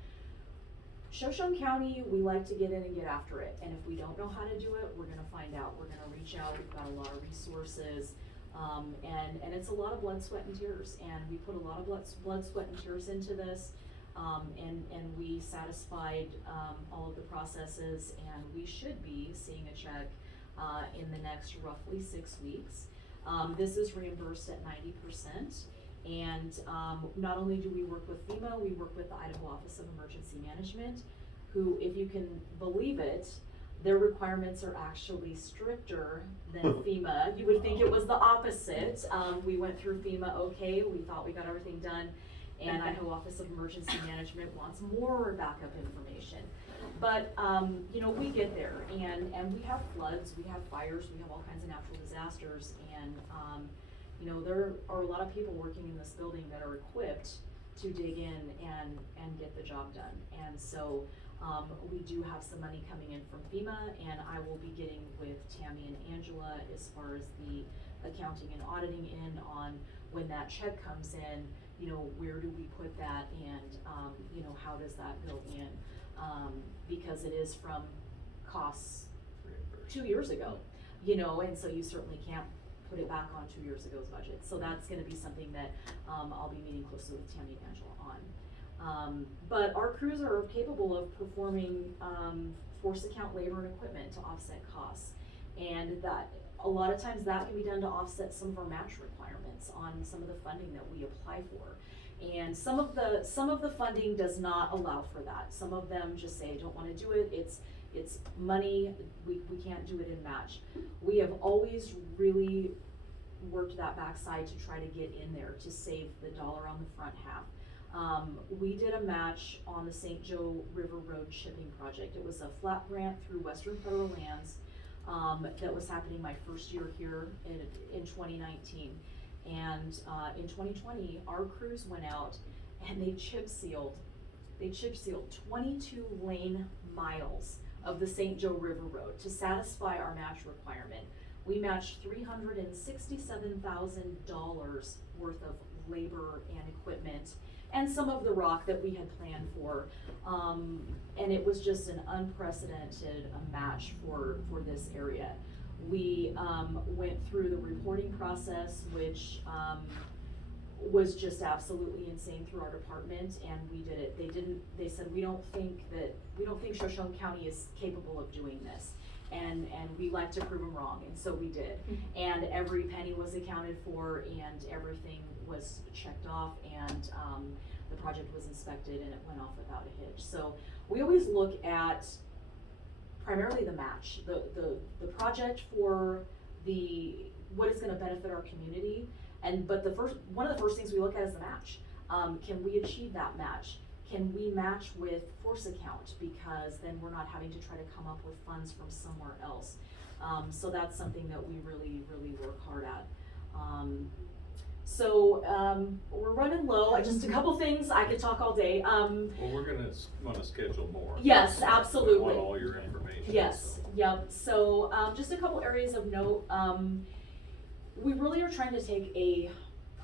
Shoshone County, we like to get in and get after it, and if we don't know how to do it, we're gonna find out. We're gonna reach out. We've got a lot of resources, and it's a lot of blood, sweat, and tears, and we put a lot of blood, sweat, and tears into this, and we satisfied all of the processes, and we should be seeing a check in the next roughly 6 weeks. This is reimbursed at 90%. And not only do we work with FEMA, we work with the Idaho Office of Emergency Management, who, if you can believe it, their requirements are actually stricter than FEMA. You would think it was the opposite. We went through FEMA okay, we thought we got everything done, and Idaho Office of Emergency Management wants more backup information. But, we get there, and we have floods, we have fires, we have all kinds of natural disasters, and You know, there are a lot of people working in this building that are equipped to dig in and get the job done. And so, we do have some money coming in from FEMA, and I will be getting with Tammy and Angela as far as the accounting and auditing in on when that check comes in, you know, where do we put that, and, you know, how does that go in? Because it is from costs 2 years ago, you know, and so you certainly can't put it back on 2 years ago's budget. So that's gonna be something that, I'll be meeting closely with Tammy and Angela on. But our crews are capable of performing, force account labor and equipment to offset costs. And that, a lot of times that can be done to offset some of our match requirements on some of the funding that we apply for. And some of the funding does not allow for that. Some of them just say, I don't wanna do it, it's money, we can't do it in match. We have always really worked that backside to try to get in there to save the dollar on the front half. We did a match on the St. Joe River Road shipping project. It was a flat grant through Western Federal Lands, that was happening my first year here in 2019. And, in 2020, our crews went out and they chip sealed 22 lane miles of the St. Joe River Road to satisfy our match requirement. We matched $367,000 worth of labor and equipment and some of the rock that we had planned for. And it was just an unprecedented match for this area. We went through the reporting process, which was just absolutely insane through our department, and we did it. They said, we don't think Shoshone County is capable of doing this. And we like to prove them wrong, and so we did. And every penny was accounted for, and everything was checked off, and the project was inspected, and it went off without a hitch. So we always look at primarily the match, the project for what is gonna benefit our community. But one of the first things we look at is the match. Can we achieve that match? Can we match with force account? Because then we're not having to try to come up with funds from somewhere else. So that's something that we really, really work hard at. We're running low. Just a couple things. I could talk all day. Well, we're gonna wanna schedule more. Yes, absolutely. We want all your information. Yes, so. yep. So, just a couple areas of note. We really are trying to take a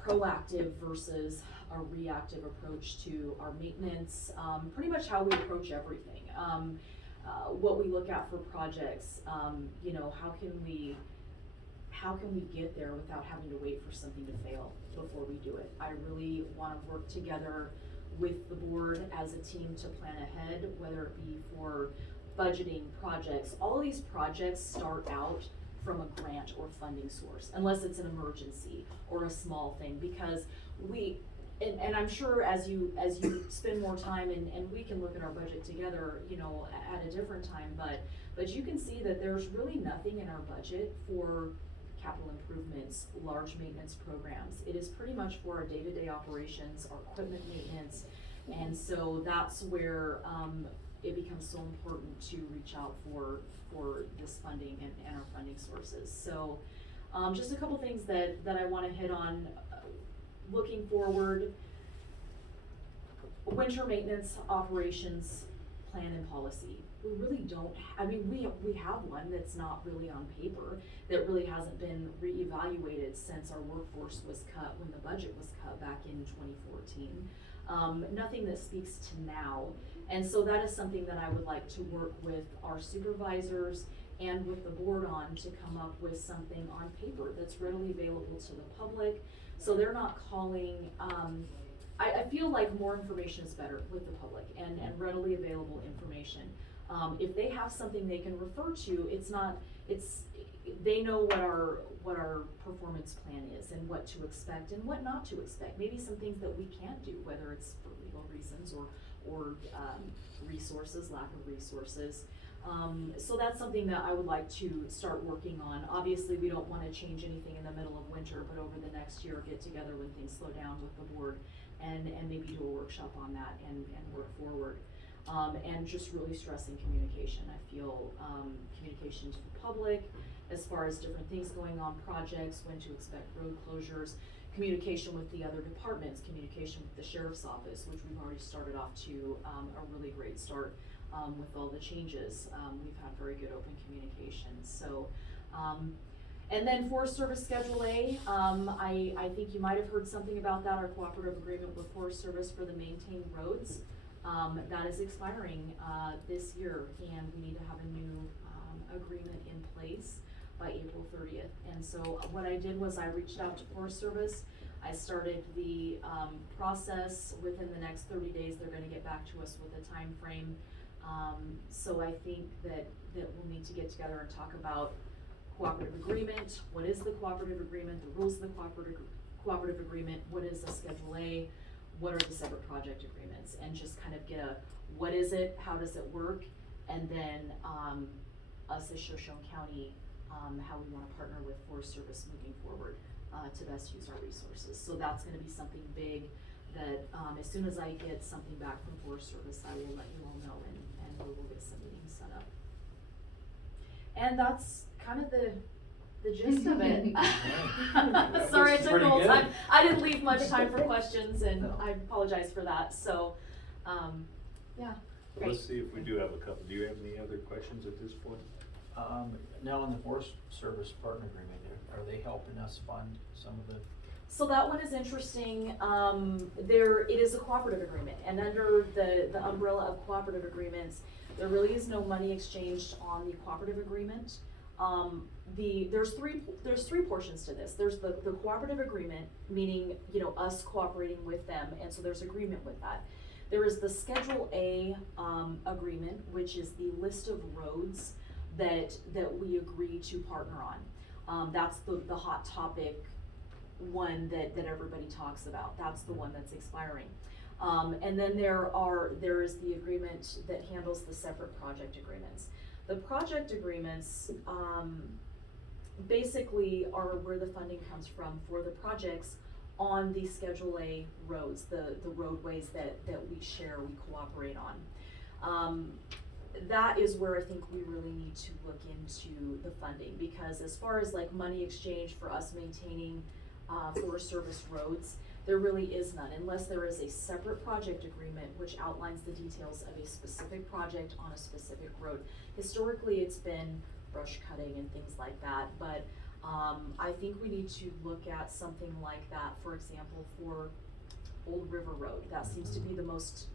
proactive versus a reactive approach to our maintenance, pretty much how we approach everything. What we look at for projects, you know, how can we get there without having to wait for something to fail before we do it? I really wanna work together with the board as a team to plan ahead, whether it be for budgeting projects. All of these projects start out from a grant or funding source, unless it's an emergency or a small thing, because and I'm sure as you spend more time, and we can look at our budget together, you know, at a different time, but you can see that there's really nothing in our budget for capital improvements, large maintenance programs. It is pretty much for our day-to-day operations, our equipment maintenance, and so that's where it becomes so important to reach out for this funding and our funding sources. So just a couple things that I want to hit on. Looking forward, winter maintenance operations plan and policy. We really don't, we have one that's not really on paper, that really hasn't been reevaluated since our workforce was cut, when the budget was cut back in 2014. Nothing that speaks to now. And so that is something that I would like to work with our supervisors and with the board on, to come up with something on paper that's readily available to the public, so they're not calling. I feel like more information is better with the public, and readily available information. If they have something they can refer to, they know what our performance plan is, and what to expect and what not to expect. Maybe some things that we can't do, whether it's for legal reasons or resources, lack of resources. So that's something that I would like to start working on. Obviously, we don't want to change anything in the middle of winter, but over the next year, get together when things slow down with the board, and maybe do a workshop on that and work forward. and just really stressing communication. I feel, communication to the public as far as different things going on, projects, when to expect road closures, communication with the other departments, communication with the sheriff's office, which we've already started off to, a really great start, with all the changes. We've had very good open communication, so, and then Forest Service Schedule A, I think you might have heard something about that, our cooperative agreement with Forest Service for the maintained roads. That is expiring, this year, and we need to have a new, agreement in place by April 30th. And so what I did was I reached out to Forest Service. I started the, process. Within the next 30 days, they're gonna get back to us with a time frame. So I think that we'll need to get together and talk about cooperative agreement. What is the cooperative agreement? The rules of the cooperative agreement. What is a Schedule A? What are the separate project agreements? And just kind of get a, what is it? How does it work? And then, us as Shoshone County, how we wanna partner with Forest Service moving forward, to best use our resources. So that's gonna be something big that, as soon as I get something back from Forest Service, I will let you all know, and we will get some meetings set up. And that's kind of the gist of it. That Sorry, I was took the pretty whole good. time. I didn't leave much time for questions, and No. I apologize for that, so, yeah. But let's see if we do have a couple. Do you have any other questions at this point? Now on the Forest Service partner agreement, are they helping us fund some of the? So that one is interesting. It is a cooperative agreement, and under the umbrella of cooperative agreements, there really is no money exchanged on the cooperative agreement. There's three portions to this. There's the cooperative agreement, meaning, us cooperating with them, and so there's agreement with that. There is the Schedule A, agreement, which is the list of roads that we agree to partner on. That's the hot topic one that everybody talks about. That's the one that's expiring. And then there is the agreement that handles the separate project agreements. The project agreements, basically are where the funding comes from for the projects on the Schedule A roads, the roadways that we share, we cooperate on. That is where I think we really need to look into the funding, because as far as like money exchange for us maintaining, Forest Service roads, there really is none, unless there is a separate project agreement which outlines the details of a specific project on a specific road. Historically, it's been brush cutting and things like that, but I think we need to look at something like that, for example, for Old River Road. That seems to be the most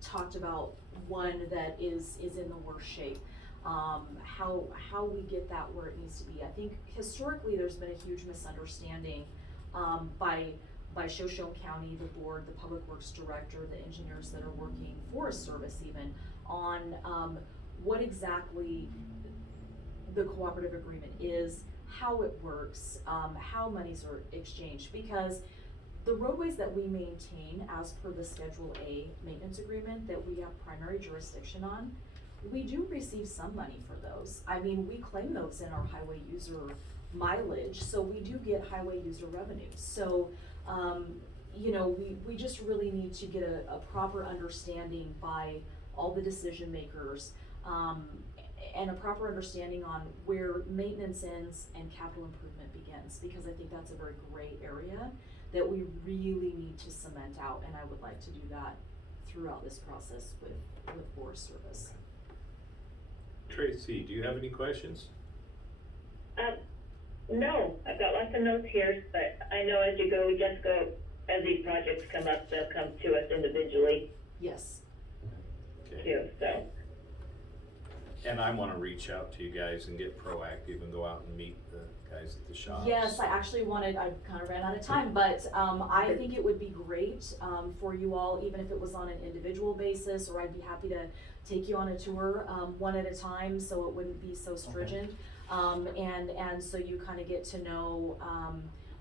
talked about one that is in the worst shape. How we get that where it needs to be. I think historically there's been a huge misunderstanding by Shoshone County, the board, the public works director, the engineers that are working, Forest Service even, on what exactly the cooperative agreement is, how it works, how monies are exchanged, because the roadways that we maintain as per the Schedule A maintenance agreement that we have primary jurisdiction on, we do receive some money for those. I mean, we claim those in our highway user mileage, so we do get highway user revenue. So, we just really need to get a proper understanding by all the decision makers, and a proper understanding on where maintenance ends and capital improvement begins, because I think that's a very gray area that we really need to cement out, and I would like to do that throughout this process with Forest Service. Tracy, do you have any questions? No, I've got lots of notes here, but I know as these projects come up, they'll come to us individually Yes. Okay. too, so. And I wanna reach out to you guys and get proactive and go out and meet the guys at the shops. Yes, I actually wanted, I kind of ran out of time, but I think it would be great for you all, even if it was on an individual basis, or I'd be happy to take you on a tour one at a time, so it wouldn't be so stringent. And so you kind of get to know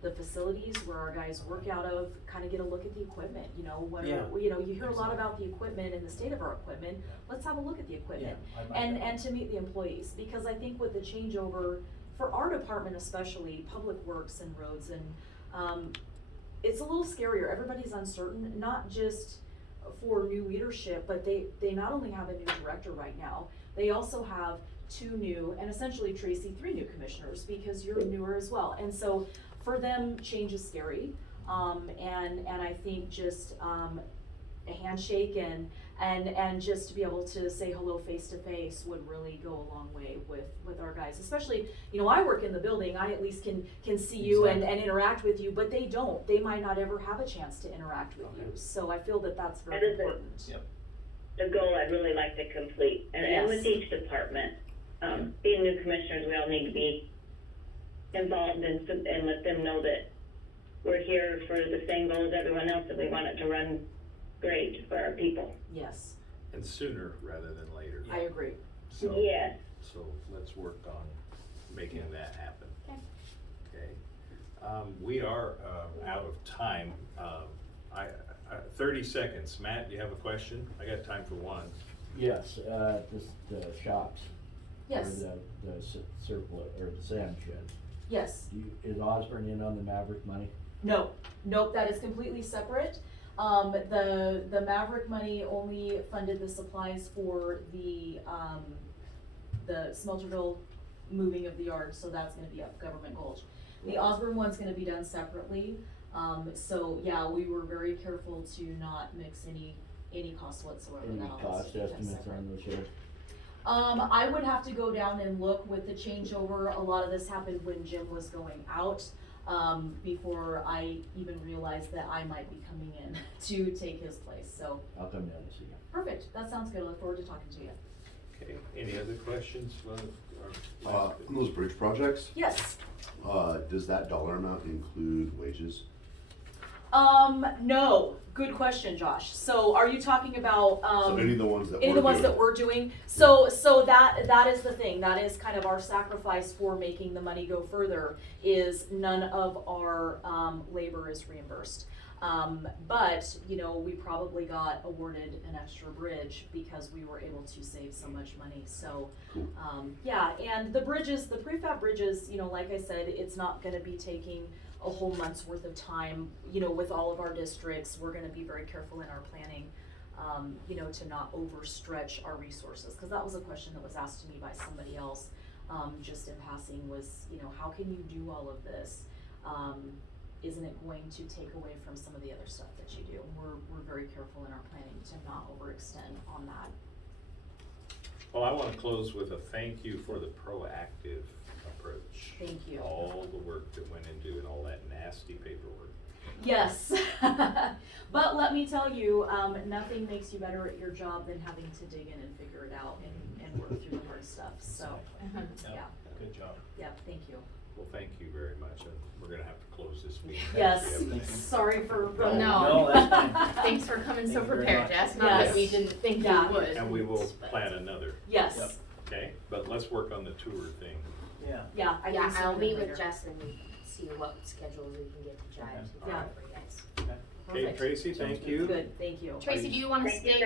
the facilities where our guys work out of, kind of get a look at the equipment, you hear a lot about the equipment and the state of our equipment. Let's have a look at the equipment. And to meet the employees, because I think with the changeover, for our department especially, public works and roads, and it's a little scarier. Everybody's uncertain, not just for new leadership, but they not only have a new director right now, they also have 2 new, and essentially Tracy, 3 new commissioners, because you're newer as well. And so for them, change is scary. And I think just, a handshake and just to be able to say hello face to face would really go a long way with our guys. Especially, you know, I work in the building, I at least can see you and interact with you, but they don't. They might not ever have a chance to interact with you. So I feel that that's very That is important. Yep. The goal I'd really like to complete, and with each department, being new commissioners, we all need to be involved and let them know that we're here for the same goal as everyone else, and we want it to run great for our people. Yes, And sooner rather than later. I agree. So, Yes. so let's work on making that happen. Okay. Okay. We are, out of time. 30 seconds. Matt, do you have a question? I got time for one. Yes, just the shops. Yes, Or the surplus, or the sand shed. yes. Is Osborne in on the Maverick money? No, nope, that is completely separate. The Maverick money only funded the supplies for the Smelterville moving of the yard, so that's gonna be up Government Gulch. The Osborne one's gonna be done separately, so yeah, we were very careful to not mix any cost whatsoever. Any That'll cost be done estimates separate. on those sheds? I would have to go down and look with the changeover. A lot of this happened when Jim was going out, before I even realized that I might be coming in to take his place, so. I'll come down and see you. Perfect, that sounds good, I look forward to talking to you. Okay, any other questions? On those bridge projects, Yes, does that dollar amount include wages? no, good question, Josh. So are you talking about, So any of the ones that any of the we're ones doing? that we're doing? So that is the thing, that is kind of our sacrifice for making the money go further, is none of our, labor is reimbursed. But, you know, we probably got awarded an extra bridge because we were able to save so much money, so. Cool. Yeah, and the bridges, the prefab bridges, you know, like I said, it's not gonna be taking a whole month's worth of time, you know, with all of our districts. We're gonna be very careful in our planning, you know, to not overstretch our resources, cause that was a question that was asked to me by somebody else, just in passing, was, you know, how can you do all of this? Isn't it going to take away from some of the other stuff that you do? We're very careful in our planning to not overextend on that. Well, I want to close with a thank you for the proactive approach. Thank you. All the work that went into it, all that nasty paperwork. Yes, but let me tell you, nothing makes you better at your job than having to dig in and figure it out and work through the hard stuff, so, yeah, Good job. yeah, thank you. Well, thank you very much. We're going to have to close this meeting. Yes, We have a- sorry for. No. No, that's fine. Thanks for coming so Thank you very prepared, much. Jess, not that we Yes. didn't think Yeah. you would. And we will plan another, Yes, Yep. okay? But let's work on the tour thing. Yeah. yeah, I Yeah, can send I'll them meet later. with Jess and see what schedules we can get to jive Okay. together for you guys. Okay, Perfect. Tracy, Sounds thank good. you. Good, thank you. Tracy, do you wanna Thank you stay